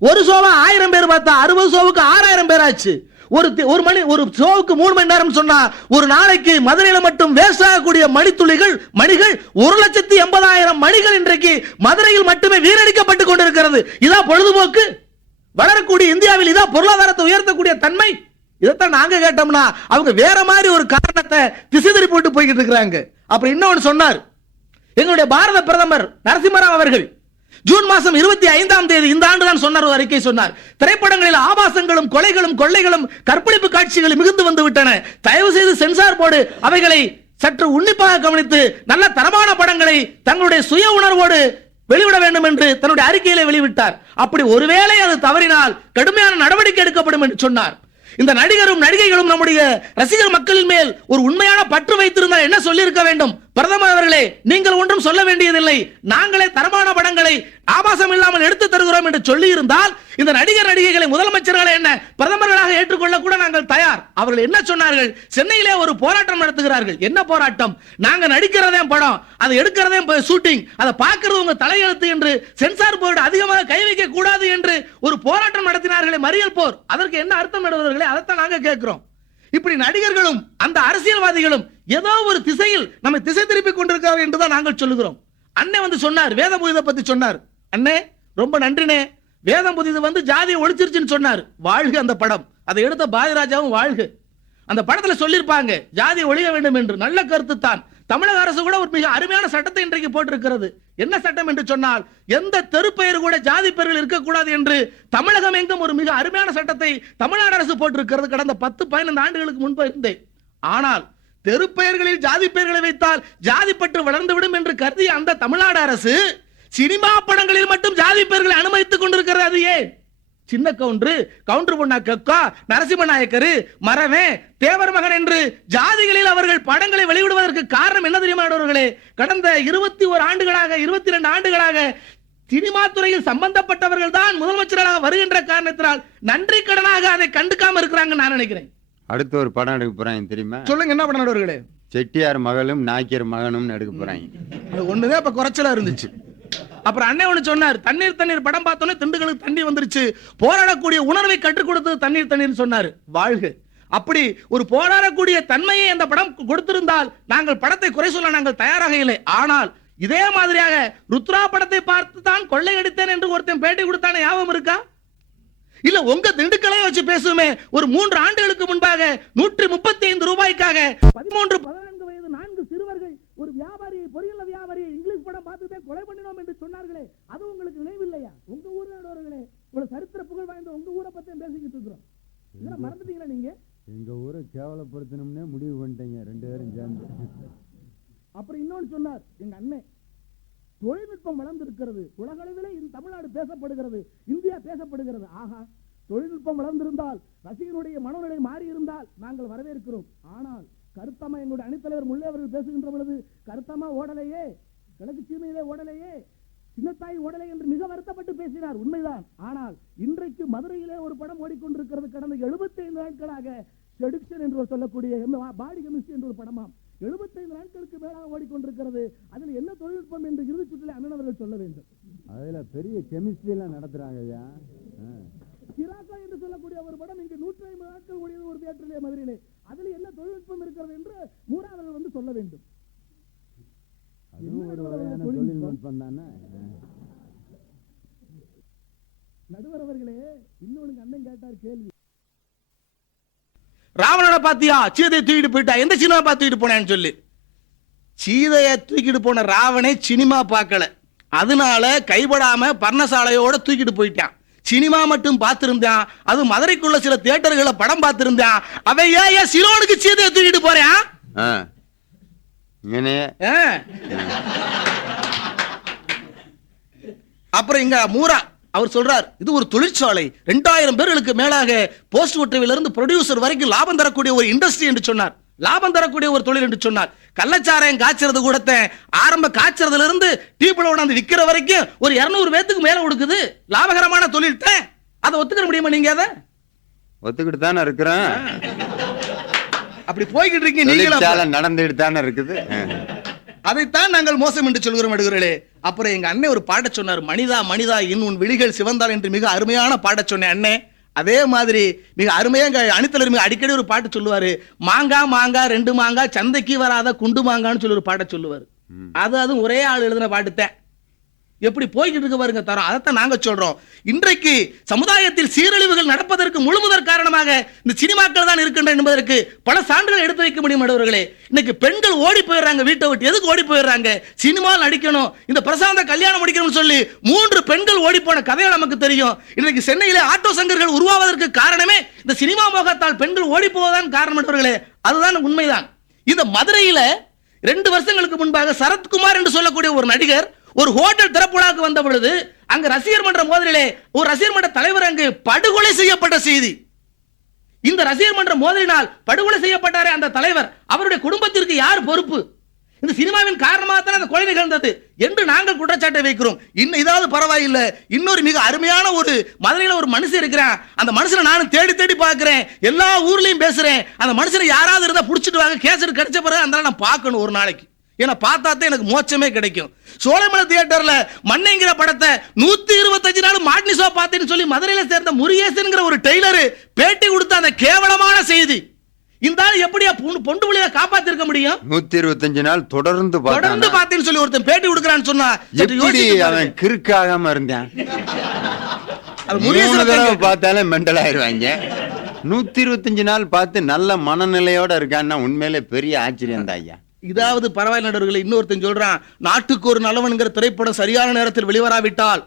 ஒரு ஷோவா 1000 பேர் பார்த்தா 60 ஷோவுக்கு 6000 பேர் ஆச்சு. ஒரு ஷோவுக்கு 3 மணி நேரம் சொன்னா ஒரு நாளைக்கு மதுரையில மட்டும் வேஸ்ட் ஆகக்கூடிய மணிகள் 1,80,000 மணிகள் இன்றைக்கு மதுரையில் மட்டுமே வீணடிக்கப்பட்டு கொண்டிருக்கிறது. இதான் பொழுதுபோக்கு? வளரக்கூடிய இந்தியாவில் இதான் பொருளாதாரத்தை உயர்த்தக்கூடிய தன்மை? இதைத்தான் நாங்க கேட்டோம்னா அவங்க வேற மாதிரி ஒரு காரணத்தை திசை திருப்பி போட்டு போய்கிட்டு இருக்கிறாங்க. அப்புறம் இன்னொன்னு சொன்னார் எங்களுடைய பாரத பிரதமர் நரசிம்மராவ் அவர்கள் ஜூன் மாதம் 25ஆம் தேதி இந்த ஆண்டு தான் சொன்னார், ஒரு அறிக்கை சொன்னார். திரைப்படங்களில் ஆபாசங்களும் கொலைகளும் கொள்ளைகளும் கற்பழிப்பு காட்சிகள் மிகுந்து வந்து விட்டன. தயவு செய்து சென்சார் போர்டு அவைகளை சற்று உன்னிப்பாக கவனித்து நல்ல தரமான படங்களை தங்களுடைய சுய உணர்வோடு வெளிவிட வேண்டும் என்று தன்னுடைய அறிக்கையிலே வெளிவிட்டார். அப்படி ஒருவேளை அது தவறினால் கடுமையான நடவடிக்கை எடுக்கப்படும் என்று சொன்னார். இந்த நடிகரும் நடிகைகளும் நம்முடைய ரசிகர் மக்களின் மேல் ஒரு உண்மையான பற்று வைத்திருந்தால் என்ன சொல்லி இருக்க வேண்டும்? பிரதமர் அவர்களே, நீங்கள் ஒன்றும் சொல்ல வேண்டியதில்லை, நாங்களே தரமான படங்களை ஆபாசம் இல்லாமல் எடுத்து தருகிறோம் என்று சொல்லி இருந்தால் இந்த நடிகர் நடிகைகளை முதலமைச்சர்களை என்ன பிரதமர்களாக ஏற்றுக்கொள்ள கூட நாங்கள் தயார். அவர்கள் என்ன சொன்னார்கள்? சென்னையிலே ஒரு போராட்டம் நடத்துகிறார்கள். என்ன போராட்டம்? நாங்க நடிக்கிறதே படம், அதை எடுக்கிறதே ஷூட்டிங், அதை பார்க்கிறது உங்க தலையெழுத்து என்று சென்சார் போர்டு அதிகமாக கை வைக்க கூடாது என்று ஒரு போராட்டம் நடத்தினார்களே, மறியல் போர். அதற்கு என்ன அர்த்தம் நடுவர்களே? அதைத்தான் நாங்க கேட்கிறோம். இப்படி நடிகர்களும் அந்த அரசியல்வாதிகளும் ஏதோ ஒரு திசையில் நம்மை திசை திருப்பி கொண்டிருக்கிறார்கள் என்றுதான் நாங்கள் சொல்லுகிறோம். அண்ணே வந்து சொன்னார், வேதம் புதிதை பத்தி சொன்னார். அண்ணே ரொம்ப நன்றினே, வேதம் புதிது வந்து ஜாதியை ஒழிச்சிருச்சுன்னு சொன்னார். வாழ்க அந்த படம், அதை எடுத்த பாரதிராஜாவும் வாழ்க. அந்த படத்துல சொல்லியிருப்பாங்க ஜாதியை ஒழிய வேண்டும் என்று. நல்ல கருத்து தான். தமிழக அரசு கூட ஒரு மிக அருமையான சட்டத்தை இன்றைக்கு போட்டிருக்கிறது. என்ன சட்டம் என்று சொன்னால், எந்த தெருப்பெயர் கூட ஜாதி பெயர்கள் இருக்கக்கூடாது என்று தமிழகம் எங்கும் ஒரு மிக அருமையான சட்டத்தை தமிழ்நாடு அரசு போட்டிருக்கிறது. கடந்த 10-15 ஆண்டுகளுக்கு முன்பு இருந்தே. ஆனால் தெருப்பெயர்களில் ஜாதி பெயர்களை வைத்தால் ஜாதி பற்று வளர்ந்துவிடும் என்று கருதிய அந்த தமிழ்நாடு அரசு சினிமா படங்களில் மட்டும் ஜாதி பெயர்களை அனுமதித்துக் கொண்டிருக்கிறது. அது ஏன்? சின்ன கவுண்டர் பொண்ணா கக்கா, நரசிம்ம நாயக்கரு, மரவே, தேவர் மகன் என்று ஜாதிகளில் அவர்கள் படங்களை வெளியிடுவதற்கு காரணம் என்ன தெரியுமா அவர்களே? கடந்த 21 ஆண்டுகளாக 22 ஆண்டுகளாக சினிமா துறையில் சம்பந்தப்பட்டவர்கள் தான் முதலமைச்சராக வருகின்ற காரணத்தினால் நன்றி கடனாக அதை கண்டுக்காம இருக்கிறாங்க நான் நினைக்கிறேன். அடுத்து ஒரு படம் எடுக்க போறாங்க தெரியுமா? சொல்லுங்க, என்ன படம் நடுவர்களே? செட்டியார் மகளும் நாய்க்கர் மகனும் எடுக்க போறாங்க. அது ஒண்ணுதான் இப்ப குறைச்சலா இருந்துச்சு. அப்புறம் அண்ணே ஒண்ணு சொன்னார், தண்ணீர் படம் பார்த்தோன்னே திண்டுகளுக்கு தண்ணி வந்துருச்சு, போராடக்கூடிய உணர்வை கற்றுக் கொடுத்தது தண்ணீர் சொன்னார். வாழ்க. அப்படி ஒரு போராடக்கூடிய தன்மையை அந்த படம் கொடுத்திருந்தால் நாங்கள் படத்தை குறை சொல்ல நாங்கள் தயாராக இல்லை. ஆனால் இதே மாதிரியாக ருத்ரா படத்தை பார்த்து தான் கொள்ளையடித்தேன் என்று ஒருத்தன் பேட்டி கொடுத்தானே, ஞாபகம் இருக்கா? இல்ல உங்க திண்டுக்கலை வச்சு பேசுமே. ஒரு 3 ஆண்டுகளுக்கு முன்பாக 135 ரூபாய்க்காக 13-14 வயது 4 சிறுவர்கள் ஒரு வியாபாரியை, பொரியல் வியாபாரியை இங்கிலீஷ் படம் பார்த்துட்டே கொலை பண்ணினோம் என்று சொன்னார்களே, அது உங்களுக்கு நினைவில்லையா? உங்க ஊர்களே ஒரு சரித்திர புகழ் வாய்ந்த உங்க ஊரை பத்தி பேசிக்கிட்டு இருக்கிறோம். இதெல்லாம் மறந்துட்டீங்களா நீங்க? எங்க ஊரை கேவலப்படுத்தணும்னே முடிவு பண்ணிட்டீங்க 2 பேரும் சேர்ந்து. அப்புறம் இன்னொன்னு சொன்னார் எங்க அண்ணன், தொழில்நுட்பம் வளர்ந்திருக்கிறது, உலகளவிலே தமிழ்நாடு பேசப்படுகிறது, இந்தியா பேசப்படுகிறது. ஆகா, தொழில்நுட்பம் வளர்ந்திருந்தால், ரசிகனுடைய மனநிலை மாறி இருந்தால் நாங்கள் வரவேற்கிறோம். ஆனால் கருத்தம்மா, எங்களுடைய அணித்தலைவர் முல்லை அவர்கள் பேசுகின்ற பொழுது கருத்தம்மா ஓடலையே, கிழக்கு சீமையிலே ஓடலையே, சின்னத்தாய் ஓடலை என்று மிக வருத்தப்பட்டு பேசினார். உண்மைதான். ஆனால் இன்றைக்கு மதுரையிலே ஒரு படம் ஓடிக்கொண்டிருக்கிறது. கடந்த 75 நாட்களாக செடுக்ஷன் என்று சொல்லக்கூடிய பாடி கெமிஸ்ட்ரி என்ற ஒரு படமாம் 75 நாட்களுக்கு மேலாக ஓடிக்கொண்டிருக்கிறது. அதில் என்ன தொழில்நுட்பம் என்று இறுதி சுற்றிலே அண்ணன் அவர்கள் சொல்ல வேண்டும். அதுல பெரிய கெமிஸ்ட்ரி எல்லாம் நடத்துறாங்க ஐயா. சிராக்கா என்று சொல்லக்கூடிய ஒரு படம் இங்கு 150 நாட்கள் ஓடியது ஒரு தியேட்டரிலே மதுரையிலே. அதில் என்ன தொழில்நுட்பம் இருக்கிறது என்று மூடாவர்கள் வந்து சொல்ல வேண்டும். ஒரு வகையான தொழில்நுட்பம் தானே. நடுவர் அவர்களே, இன்னொன்னு அண்ணன் கேட்டார் கேள்வி, ராவணனை பாத்தியா? சீதையை தூக்கிட்டு போயிட்டா, எந்த சினிமா பார்த்து தூக்கிட்டு போனேன்னு சொல்லி. சீதையை தூக்கிட்டு போன ராவணே சினிமா பார்க்கல, அதனால கைப்படாம பர்ணசாலையோட தூக்கிட்டு போயிட்டான். சினிமா மட்டும் பார்த்திருந்தான், அது மதுரைக்குள்ள சில தியேட்டர்களை படம் பார்த்திருந்தான். அவை ஏன் சிலோனுக்கு சீதையை தூக்கிட்டு போறேன்? அப்புறம் இங்க மூரா அவர் சொல்றார், இது ஒரு தொழிற்சாலை, 2000 பேர்களுக்கு மேலாக போஸ்ட் ஒட்டவில இருந்து ப்ரொடியூசர் வரைக்கும் லாபம் தரக்கூடிய ஒரு இண்டஸ்ட்ரி என்று சொன்னார். லாபம் தரக்கூடிய ஒரு தொழில் என்று சொன்னார். கள்ளச்சாராயம் காய்ச்சறது கூட ஆரம்ப காய்ச்சறதுல இருந்து டீப்புல உணர்ந்து விற்கிற வரைக்கும் ஒரு 200 பேத்துக்கு மேல கொடுக்குது. லாபகரமான தொழில். அதை ஒத்துக்க முடியுமா நீங்க? அதை ஒத்துக்கிட்டு தானே இருக்கிறேன். அப்படி போய்கிட்டு இருக்கீங்க, நடந்துட்டு தானே இருக்குது. அதைத்தான் நாங்கள் மோசம் என்று சொல்கிறோம் நடுவர்களே. அப்புறம் எங்க அண்ணன் ஒரு பாட சொன்னார், மனிதா மனிதா இன்னும் விழிகள் சிவந்தால் என்று மிக அருமையான பாட சொன்னேன் அண்ணே. அதே மாதிரி மிக அருமையா அணித்தலைவர் மிக அடிக்கடி ஒரு பாட்டு சொல்லுவாரு, மாங்கா 2 மாங்கா சந்தைக்கு வராத குண்டு மாங்கான்னு சொல்லி ஒரு பாட்டை சொல்லுவாரு. அதுவும் ஒரே ஆள் எழுதின பாட்டுத்தான். எப்படி போய்கிட்டு இருக்க பாருங்க தரம். அதைத்தான் நாங்க சொல்றோம். இன்றைக்கு சமுதாயத்தில் சீரழிவுகள் நடப்பதற்கு முழுமுதற் காரணமாக இந்த சினிமாக்கள் தான் இருக்கின்றன என்பதற்கு பல சான்றுகள் எடுத்து வைக்க முடியும் நடுவர்களே. இன்னைக்கு பெண்கள் ஓடி போயிடுறாங்க வீட்டை விட்டு. எதுக்கு ஓடி போயிடுறாங்க? சினிமா நடிக்கணும், இந்த பிரசாந்த கல்யாணம் முடிக்கணும்னு சொல்லி 3 பெண்கள் ஓடி போன கதையை நமக்கு தெரியும். இன்னைக்கு சென்னையிலே ஆட்டோ சங்கர்கள் உருவாவதற்கு காரணமே இந்த சினிமா மோகத்தால் பெண்கள் ஓடி போவதான் காரணம் நடுவர்களே. அதுதான் உண்மைதான். இந்த மதுரையில 2 வருஷங்களுக்கு முன்பாக சரத்குமார் என்று சொல்லக்கூடிய ஒரு நடிகர் ஒரு ஹோட்டல் திறப்புழாக்கு வந்த பொழுது அங்க ரசிகர் மன்ற மோதலிலே ஒரு ரசிகர் மன்ற தலைவர் அங்கு படுகொலை செய்யப்பட்ட செய்தி. இந்த ரசிகர் மன்ற மோதலினால் படுகொலை செய்யப்பட்டாரே அந்த தலைவர், அவருடைய குடும்பத்திற்கு யார் பொறுப்பு? இந்த சினிமாவின் காரணமாக தான் அந்த கொலை நிகழ்ந்தது என்று நாங்கள் குற்றச்சாட்டை வைக்கிறோம். இன்னும் இதாவது பரவாயில்லை. இன்னொரு மிக அருமையான ஒரு மதுரையில் ஒரு மனுஷன் இருக்கிறான். அந்த மனுஷனை நானும் தேடி தேடி பார்க்கிறேன், எல்லா ஊர்லயும் பேசுறேன். அந்த மனுஷனை யாராவது இருந்தா புடிச்சிட்டு வாங்க, கேசட் கிடைச்ச பிறகு அந்த நான் பார்க்கணும் ஒரு நாளைக்கு. ஏன்னா பார்த்தா தான் எனக்கு மோட்சமே கிடைக்கும். சோழமலை தியேட்டர்ல மண்ணைங்கிற படத்தை 125 நாள் மாட்னி ஷோ பார்த்தேன்னு சொல்லி மதுரையில சேர்ந்த முருகேசன்ங்கிற ஒரு டெய்லர் பேட்டி கொடுத்த அந்த கேவலமான செய்தி இந்த ஆள் எப்படியா பொண்டு புள்ளிய காப்பாத்திருக்க முடியும்? 125 நாள் தொடர்ந்து பார்த்தேன்னு சொல்லி ஒருத்தன் பேட்டி கொடுக்கறான்னு சொன்னா எப்படி அவன் கிறுக்காகாம இருந்தான்? பார்த்தாலே மெண்டல் ஆயிருவாங்க. 125 நாள் பார்த்து நல்ல மனநிலையோட இருக்கான்னா உண்மையிலே பெரிய ஆச்சரியம் தான் ஐயா. இதாவது பரவாயில்ல நடுவர்களே. இன்னொருத்தன் சொல்றான், நாட்டுக்கு ஒரு நல்லவன்கிற திரைப்படம் சரியான நேரத்தில் வெளிவராவிட்டால்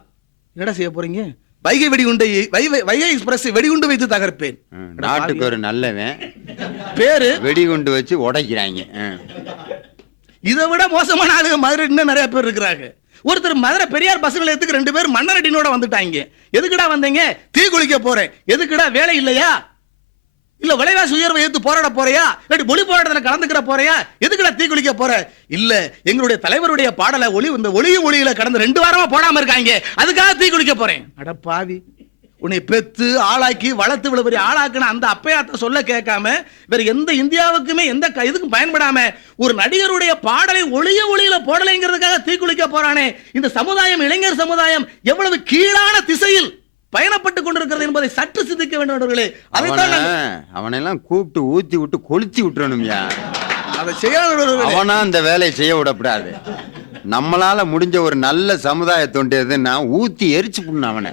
என்ன செய்ய போறீங்க? வைகை வெடிகுண்டை வைகை எக்ஸ்பிரஸ் வெடிகுண்டு வைத்து தகர்ப்பேன். நாட்டுக்கு ஒரு நல்லவன் பேரு வெடிகுண்டு வச்சு உடைக்கிறாங்க. இதை விட மோசமான ஆளுங்க மதுரை இன்னும் நிறைய பேர் இருக்கிறாங்க. ஒருத்தர் மதுரை பெரியார் பஸ் நிலையத்துக்கு 2 பேர் மன்னரடினோட வந்துட்டாங்க. எதுக்குடா வந்தீங்க? தீ குளிக்க போறேன். எதுக்குடா? வேலை இல்லையா? இல்ல விலைவாசி உயர்வை ஏத்து போராட போறியா? இல்லாட்டி மொழி போராட்டத்துல கலந்துக்கிற போறியா? எதுக்குடா தீ குளிக்க போற? இல்ல எங்களுடைய தலைவருடைய பாடலை இந்த ஒளியில கடந்த 2 வாரமா போடாம இருக்காங்க, அதுக்காக தீ குளிக்க போறேன். அட பாவி, உன்னை பெத்து ஆளாக்கி வளர்த்து இவ்வளவு பெரிய ஆளாக்குன அந்த அப்பையாத்த சொல்ல கேட்காம வேற எந்த இந்தியாவுக்குமே எந்த இதுக்கும் பயன்படாம ஒரு நடிகருடைய பாடலை ஒளியில போடலைங்கிறதுக்காக தீ குளிக்க போறானே இந்த சமுதாயம், இளைஞர் சமுதாயம் எவ்வளவு கீழான திசையில் பயணப்பட்டுக் கொண்டிருக்கிறது என்பதை சற்று சிந்திக்க வேண்டும். அவனெல்லாம் கூப்பிட்டு ஊத்தி விட்டு கொளுத்தி விட்டுறணும்யா. அதை செய்ய அவனா அந்த வேலையை செய்ய விடக்கூடாது. நம்மளால முடிஞ்ச ஒரு நல்ல சமுதாய தொண்டு எதுன்னா ஊத்தி எரிச்சு புண்ணு அவனை.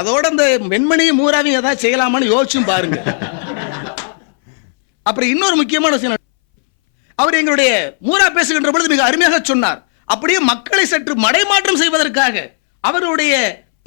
அதோட இந்த வெண்மணியும் மூராவையும் ஏதாவது செய்யலாமான்னு யோசிச்சும் பாருங்க. அப்புறம் இன்னொரு முக்கியமான விஷயம், அவர் எங்களுடைய மூரா பேசுகின்ற பொழுது மிக அருமையாக சொன்னார். அப்படியே மக்களை சற்று மடைமாற்றம் செய்வதற்காக, அவருடைய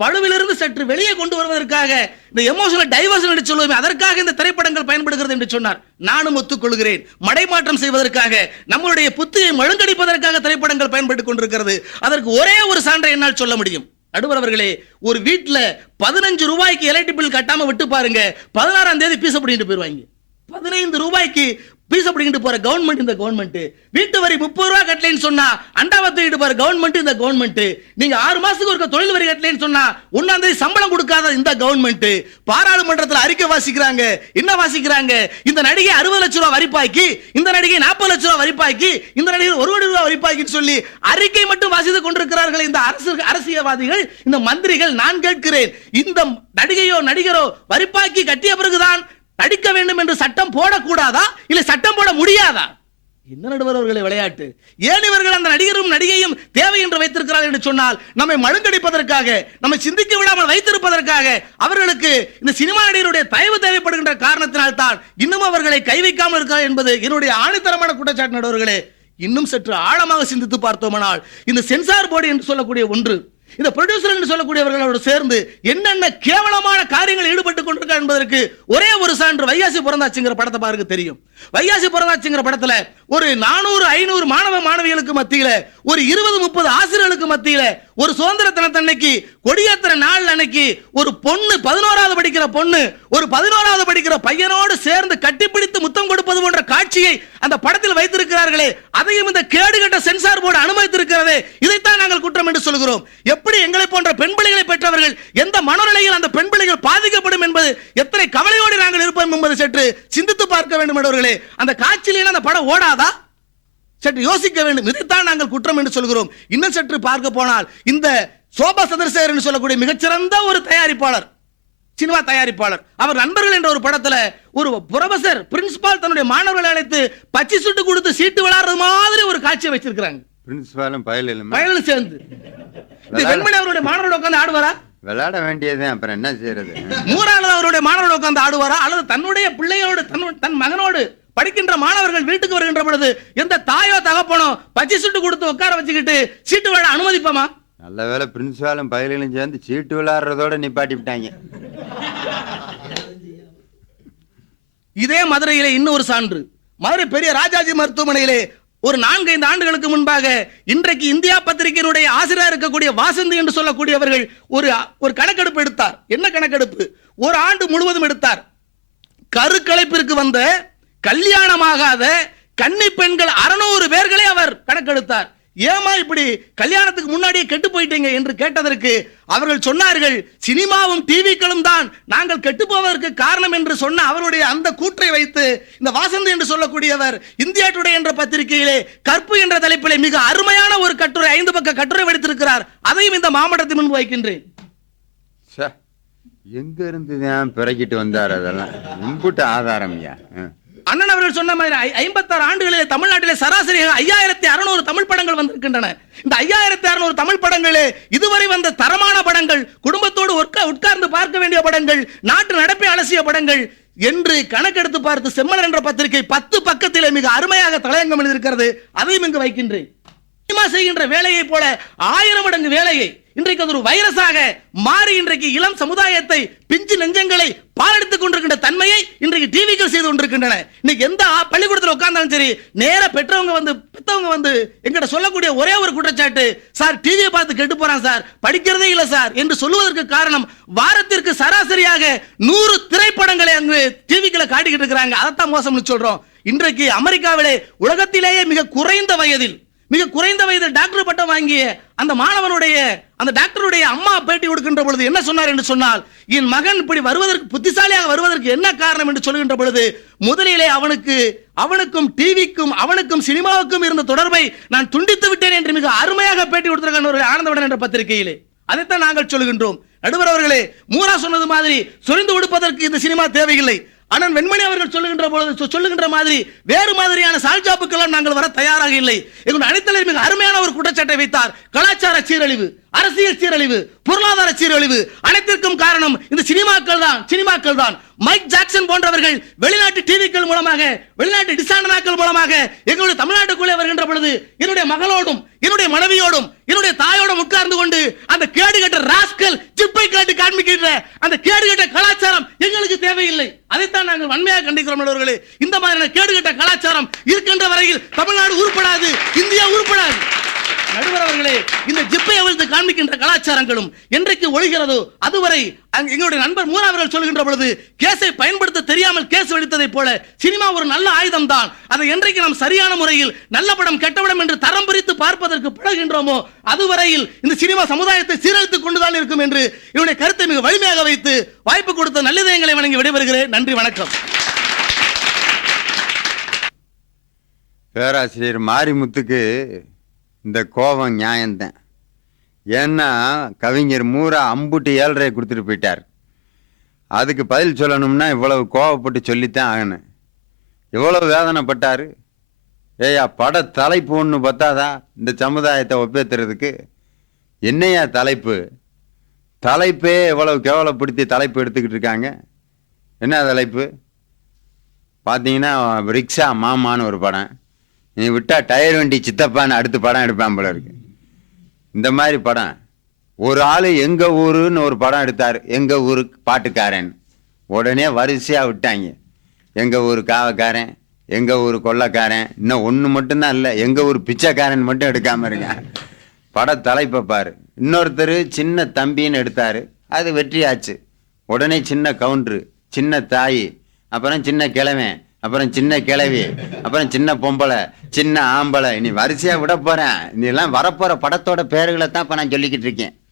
பழுவிலிருந்து சற்று வெளியே கொண்டு வருவதற்காக, இந்த எமோஷனல் டைவர்ஷன் என்று சொல்லுவோமே, அதற்காக இந்த திரைப்படங்கள் பயன்படுகிறது என்று சொன்னார். நானும் ஒத்துக்கொள்கிறேன். மடைமாற்றம் செய்வதற்காக, நம்மளுடைய புத்தியை மழுங்கடிப்பதற்காக திரைப்படங்கள் பயன்பட்டுக் கொண்டிருக்கிறது. அதற்கு ஒரே ஒரு சான்றை என்னால் சொல்ல முடியும். நடுவர் அவர்களே, ஒரு வீட்டுல 15 ரூபாய்க்கு எலக்ட்ரிக் பில் கட்டாம விட்டு பாருங்க, 16ஆம் தேதி பீச பண்ணிட்டு போயிருவாங்க. 15 ரூபாய்க்கு பீச பிடிக்கிட்டு போற கவர்மெண்ட் இந்த கவர்மெண்ட். வீட்டு வரி 30 ரூபாய் கட்டலைன்னு சொன்னா அண்டாவை தூக்கிட்டு போற கவர்மெண்ட் இந்த கவர்மெண்ட். நீங்க 6 மாசத்துக்கு ஒரு தொழில் வரி கட்டலைன்னு சொன்னா 1ஆம் தேதி சம்பளம் கொடுக்காத இந்த கவர்மெண்ட். பாராளுமன்றத்தில் அறிக்கை வாசிக்கிறாங்க. என்ன வாசிக்கிறாங்க? இந்த நடிகை 60 லட்சம் ரூபாய் வரிப்பாக்கி, இந்த நடிகை 40 லட்சம் ரூபாய் வரிப்பாக்கி, இந்த நடிகை 1 கோடி ரூபாய் வரிப்பாக்கின்னு சொல்லி அறிக்கை மட்டும் வாசித்துக் கொண்டிருக்கிறார்கள் இந்த அரசியல்வாதிகள், இந்த மந்திரிகள். நான் கேட்கிறேன், இந்த நடிகையோ நடிகரோ வரிப்பாக்கி கட்டிய பிறகுதான் நடிக்க வேண்டும் என்று சட்டம் போடக்கூடாதா? இல்லை சட்டம் போட முடியாதா? என்ன நடுவர்களே விளையாட்டு? ஏன் இவர்கள் அந்த நடிகரும் நடிகையும் தேவை என்று வைத்திருக்கிறார்கள் என்று சொன்னால், நம்மை மழுங்கடிப்பதற்காக, நம்மை சிந்திக்க விடாமல் வைத்திருப்பதற்காக, அவர்களுக்கு இந்த சினிமா நடிகருடைய தயவு தேவைப்படுகின்ற காரணத்தினால் தான் இன்னும் அவர்களை கை வைக்காமல் இருக்கிறார் என்பது என்னுடைய ஆணித்தரமான குற்றச்சாட்டு. நடுவர்களே, இன்னும் சற்று ஆழமாக சிந்தித்து பார்த்தோமானால், இந்த சென்சார் போர்டு என்று சொல்லக்கூடிய ஒன்று, இந்த ப்ரொடியூசர் என்று சொல்லக்கூடியவர்களோடு சேர்ந்து என்னென்ன கேவலமான காரியங்கள் ஈடுபட்டுக் கொண்டிருக்கார் என்பதற்கு ஒரே ஒரு சான்று வைகாசி பிறந்தாச்சுங்கிற படத்தை பாருங்க தெரியும். வைகாசி பிறந்தாச்சுங்கிற படத்துல ஒரு 400-500 மாணவ மாணவிகளுக்கு மத்தியில, ஒரு 20-30 ஆசிரியர்களுக்கு மத்தியில, ஒரு சுதந்திர தினத்தன்னைக்கு கொடியேற்ற நாள் அன்னைக்கு ஒரு பொண்ணு 11ஆவது படிக்கிற பொண்ணு ஒரு 11ஆவது படிக்கிற பையனோடு சேர்ந்து கட்டிப்பிடித்து முத்தம் கொடுப்பது போன்ற காட்சியை அந்த படத்தில் வைத்திருக்கிறார்களே, அதையும் இந்த கேடுகட்ட சென்சார் போர்டு அனுமதித்திருக்கிறது. இதைத்தான் நாங்கள் குற்றம் என்று சொல்கிறோம். எப்படி எங்களை போன்ற பெண் பிள்ளைகளை பெற்றவர்கள் எந்த மனநிலையில் அந்த பெண் பிள்ளைகள் பாதிக்கப்படும் என்பது, எத்தனை கவலையோடு நாங்கள் இருப்போம் என்பது சற்று சிந்தித்து பார்க்க வேண்டும் என்பவர்களே. அந்த காட்சியில் அந்த படம் ஓடாதா? சற்று யோசிக்க வேண்டும். இதைத்தான் நாங்கள் குற்றம் என்று சொல்கிறோம். இன்னும் சற்று பார்க்க போனால், இந்த சோபா சந்திரசேகர் என்று சொல்லக்கூடிய மிகச்சிறந்த ஒரு தயாரிப்பாளர், சினிமா தயாரிப்பாளர். அவர் நண்பர்கள் என்ற ஒரு படத்துல ஒரு புரொஃபசர் பிரின்சிபால் தன்னுடைய மாணவர்களை அழைத்து பச்சை சுட்டு கொடுத்து சீட்டு விளையாடுறது மாதிரி ஒரு காட்சியை வச்சிருக்காங்க. பிரின்சிபாலும் பயலும் சேர்ந்து வெண்மணி அவருடைய மாணவரோட உட்கார்ந்து ஆடுவாரா? விளையாட வேண்டியது, அப்புறம் என்ன செய்யறது? மூராளர் அவருடைய மாணவரோட உட்கார்ந்து ஆடுவாரா? அல்லது தன்னுடைய பிள்ளையோடு தன் மகனோடு படிக்கின்ற மாணவர்கள் வீட்டுக்கு வருகின்ற பொழுது எந்த தாயோ தகப்பனோ பச்சை சுட்டு கொடுத்து உட்கார வச்சுக்கிட்டு சீட்டு விளையாட அனுமதிப்போமா? நல்ல வேளை பிரின்சிபாலும் பயலும் சேர்ந்து சீட்டு விளையாடுறதோட நிப்பாட்டி விட்டாங்க. இதே மதுரையிலே இன்னொரு சான்று. மதுரை பெரிய ராஜாஜி மருத்துவமனையிலே ஒரு 4-5 ஆண்டுகளுக்கு முன்பாக இன்றைக்கு இந்தியா பத்திரிகையினுடைய ஆசிரியர் இருக்கக்கூடிய வாசந்தி என்று சொல்லக்கூடியவர்கள் ஒரு கணக்கெடுப்பு எடுத்தார். என்ன கணக்கெடுப்பு? ஒரு ஆண்டு முழுவதும் எடுத்தார். கருக்கலைப்பிற்கு வந்த கல்யாணமாகாத கன்னி பெண்கள் 600 பேர்களை அவர் கணக்கெடுத்தார். ஏமா இப்படி கல்யாணத்துக்கு முன்னாடியே கெட்டு போயிட்டீங்க என்று கேட்டதற்கு அவர்கள் சொன்னார்கள், சினிமாவும் டிவிக்களும் தான் நாங்கள் கெட்டு போவதற்கு காரணம் என்று சொன்ன அவருடைய அந்த கூற்றை வைத்து இந்த வாசந்தி என்று சொல்லக்கூடியவர் இந்தியா டுடே என்ற பத்திரிகையிலே கற்பு என்ற தலைப்பிலே மிக அருமையான ஒரு கட்டுரை, 5 பக்க கட்டுரை வெடித்திருக்கிறார். அதையும் இந்த மாவட்டத்தின் முன்பு வைக்கின்றேன். எங்க இருந்து தான் பிறக்கிட்டு வந்தார்? அதெல்லாம் இன்புட்டு ஆதாரம். அண்ணன் அவர்கள் சொன்ன மாதிரி 56 ஆண்டுகளிலே தமிழ்நாட்டிலே சராசரியாக 5600 தமிழ் படங்கள் வந்திருக்கின்றன. இந்த 5600 தமிழ் படங்களே இதுவரை வந்த தரமான படங்கள், குடும்பத்தோடு உட்கார்ந்து பார்க்க வேண்டிய படங்கள், நாட்டு நடப்பை அலசிய படங்கள் என்று கணக்கெடுத்து பார்த்து செம்மலர் என்ற பத்திரிகை 10 பக்கத்திலே மிக அருமையாக தலையங்கம் எழுதியிருக்கிறது. அதையும் இங்கு வைக்கின்றேன். சினிமா செய்கின்ற வேலையை போல 1000 மடங்கு வேலையை இன்றைக்கு அது ஒரு வைரஸாக மாறி இன்றைக்கு இளம் சமுதாயத்தை, பிஞ்சு நெஞ்சங்களை பாலெடுத்துக் கொண்டிருக்கின்ற தன்மையை இன்றைக்கு டிவிகள் செய்து கொண்டிருக்கின்றன. இன்னைக்கு எந்த பள்ளிக்கூடத்தில் உட்கார்ந்தாலும் சரி, நேர பெற்றவங்க வந்து எங்கிட்ட சொல்லக்கூடிய ஒரே ஒரு குற்றச்சாட்டு, சார் டிவியை பார்த்து கெட்டு போறான் சார், படிக்கிறதே இல்லை சார் என்று சொல்லுவதற்கு காரணம், வாரத்திற்கு சராசரியாக 100 திரைப்படங்களை அங்கு டிவிக்களை காட்டிக்கிட்டு இருக்கிறாங்க. அதைத்தான் மோசம்னு சொல்றோம். இன்றைக்கு அமெரிக்காவிலே உலகத்திலேயே மிக குறைந்த வயதில் டாக்டர் பட்டம் வாங்கிய அந்த மாணவனுடைய அந்த டாக்டருடைய அம்மா பேட்டி கொடுக்கின்ற பொழுது என்ன சொன்னார் என்று சொன்னால், என் மகன் இப்படி புத்திசாலியாக வருவதற்கு என்ன காரணம் என்று சொல்கின்ற பொழுது, முதலிலே அவனுக்கும் டிவிக்கும் அவனுக்கும் சினிமாவுக்கும் இருந்த தொடர்பை நான் துண்டித்து விட்டேன் என்று மிக அருமையாக பேட்டி கொடுத்திருக்காங்க ஆனந்தவிடன் என்ற பத்திரிகையிலே. அதைத்தான் நாங்கள் சொல்கின்றோம். நடுவர் அவர்களே, மூரா சொன்னது மாதிரி சொரிந்து கொடுப்பதற்கு இந்த சினிமா தேவையில்லை. அண்ணன் வெண்மணி அவர்கள் சொல்லுகின்ற மாதிரி வேறு மாதிரியான சால்ஜாப்புக்கெல்லாம் நாங்கள் வர தயாராக இல்லை. எங்களுடைய அனைத்தலைவர் மிக அருமையான ஒரு குற்றச்சாட்டை வைத்தார். கலாச்சார சீரழிவு, அரசியல் சீரழிவு, பொருளாதார சீரழிவு, அனைத்திற்கும் காரணம் இந்த சினிமாக்கள் தான். மைக் ஜாக்சன் போன்றவர்கள் வெளிநாட்டு டிவிக்கள் மூலமாக, வெளிநாட்டு டிசாண்டனாக்கள் மூலமாக எங்களுடைய தமிழ்நாட்டுக்குள்ளே வருகின்ற பொழுது என்னுடைய மகளோடும் என்னுடைய மனைவியோடும் என்னுடைய தாயோடும் உட்கார்ந்து கொண்டு அந்த கேடுகட்ட ராஸ்கல் ஜிப்பை காட்டி காண்பிக்கின்ற அந்த கேடுகட்ட கலாச்சாரம் எங்களுக்கு தேவையில்லை. அதைத்தான் நாங்கள் வன்மையாக கண்டிக்கிறோம். நடுவர்களே, இந்த மாதிரியான கேடுகட்ட கலாச்சாரம் இருக்கின்ற வரையில் தமிழ்நாடு உருப்படாது, இந்தியா உருப்படாது. நடுவர் அவர்களே, இந்த ஜிப்பை அவிழ்த்து காண்பிக்கின்ற கலாச்சாரங்களும் என்றைக்கு ஒழிகிறதோ அதுவரை எங்களுடைய நண்பர் மூரா அவர்கள் சொல்கின்ற பொழுது, கேஸை பயன்படுத்த தெரியாமல் கேஸ் வெடித்ததை போல சினிமா ஒரு நல்ல ஆயுதம் தான். அதை என்றைக்கு நாம் சரியான முறையில் நல்ல படம் கெட்ட படம் என்று தரம் பிரித்து பார்ப்பதற்கு பழகின்றோமோ அதுவரையில் இந்த சினிமா சமுதாயத்தை சீரழித்துக் கொண்டுதான் இருக்கும் என்று என்னுடைய கருத்தை மிக வலிமையாக வைத்து வாய்ப்பு கொடுத்த நல்லிதயங்களை வணங்கி விடைபெறுகிறேன். நன்றி, வணக்கம். பேராசிரியர் மாரிமுத்துக்கு இந்த கோபம் நியாயம்தான். ஏன்னா கவிஞர் மூரா அம்புட்டு 7.5 கொடுத்துட்டு போயிட்டார். அதுக்கு பதில் சொல்லணும்னா இவ்வளவு கோபப்பட்டு சொல்லித்தான் ஆகணும். எவ்வளவு வேதனைப்பட்டாரு. ஏயா, பட தலைப்பு ஒன்று பத்தாதா இந்த சமுதாயத்தை ஒப்பேத்துறதுக்கு? என்னையா தலைப்பே எவ்வளவு கேவலப்படுத்தி தலைப்பு எடுத்துக்கிட்டு இருக்காங்க. என்ன தலைப்பு பார்த்தீங்கன்னா, ரிக்ஷா மாமான்னு ஒரு படம், நீ விட்டா டயர் வண்டி சித்தப்பான்னு அடுத்த படம் எடுப்பான் போல இருக்கு. இந்த மாதிரி படம். ஒரு ஆள் எங்க ஊருன்னு ஒரு படம் எடுத்தார், எங்க ஊருக்கு பாட்டுக்காரன். உடனே வரிசையா விட்டாங்க. எங்க ஊர் காவக்காரன், எங்க ஊர் கொள்ளக்காரன், இன்னும் ஒன்று மட்டும்தான் இல்லை, எங்க ஊர் பிச்சைக்காரன் மட்டும் எடுக்காம இருங்க. பட தலைப்பை பாரு. இன்னொருத்தர் சின்ன தம்பின்னு எடுத்தாரு, அது வெற்றியாச்சு. உடனே சின்ன கவுண்டரு, சின்ன தாய், அப்புறம் சின்ன கிழவன், அப்புறம் சின்ன கிழவி, அப்புறம் சின்ன பொம்பளை, சின்ன ஆம்பளை. இனி வரிசையா விட போறேன். நீ எல்லாம் வரப்போற படத்தோட பேர்களை தான் இப்ப நான் சொல்லிக்கிட்டு இருக்கேன்.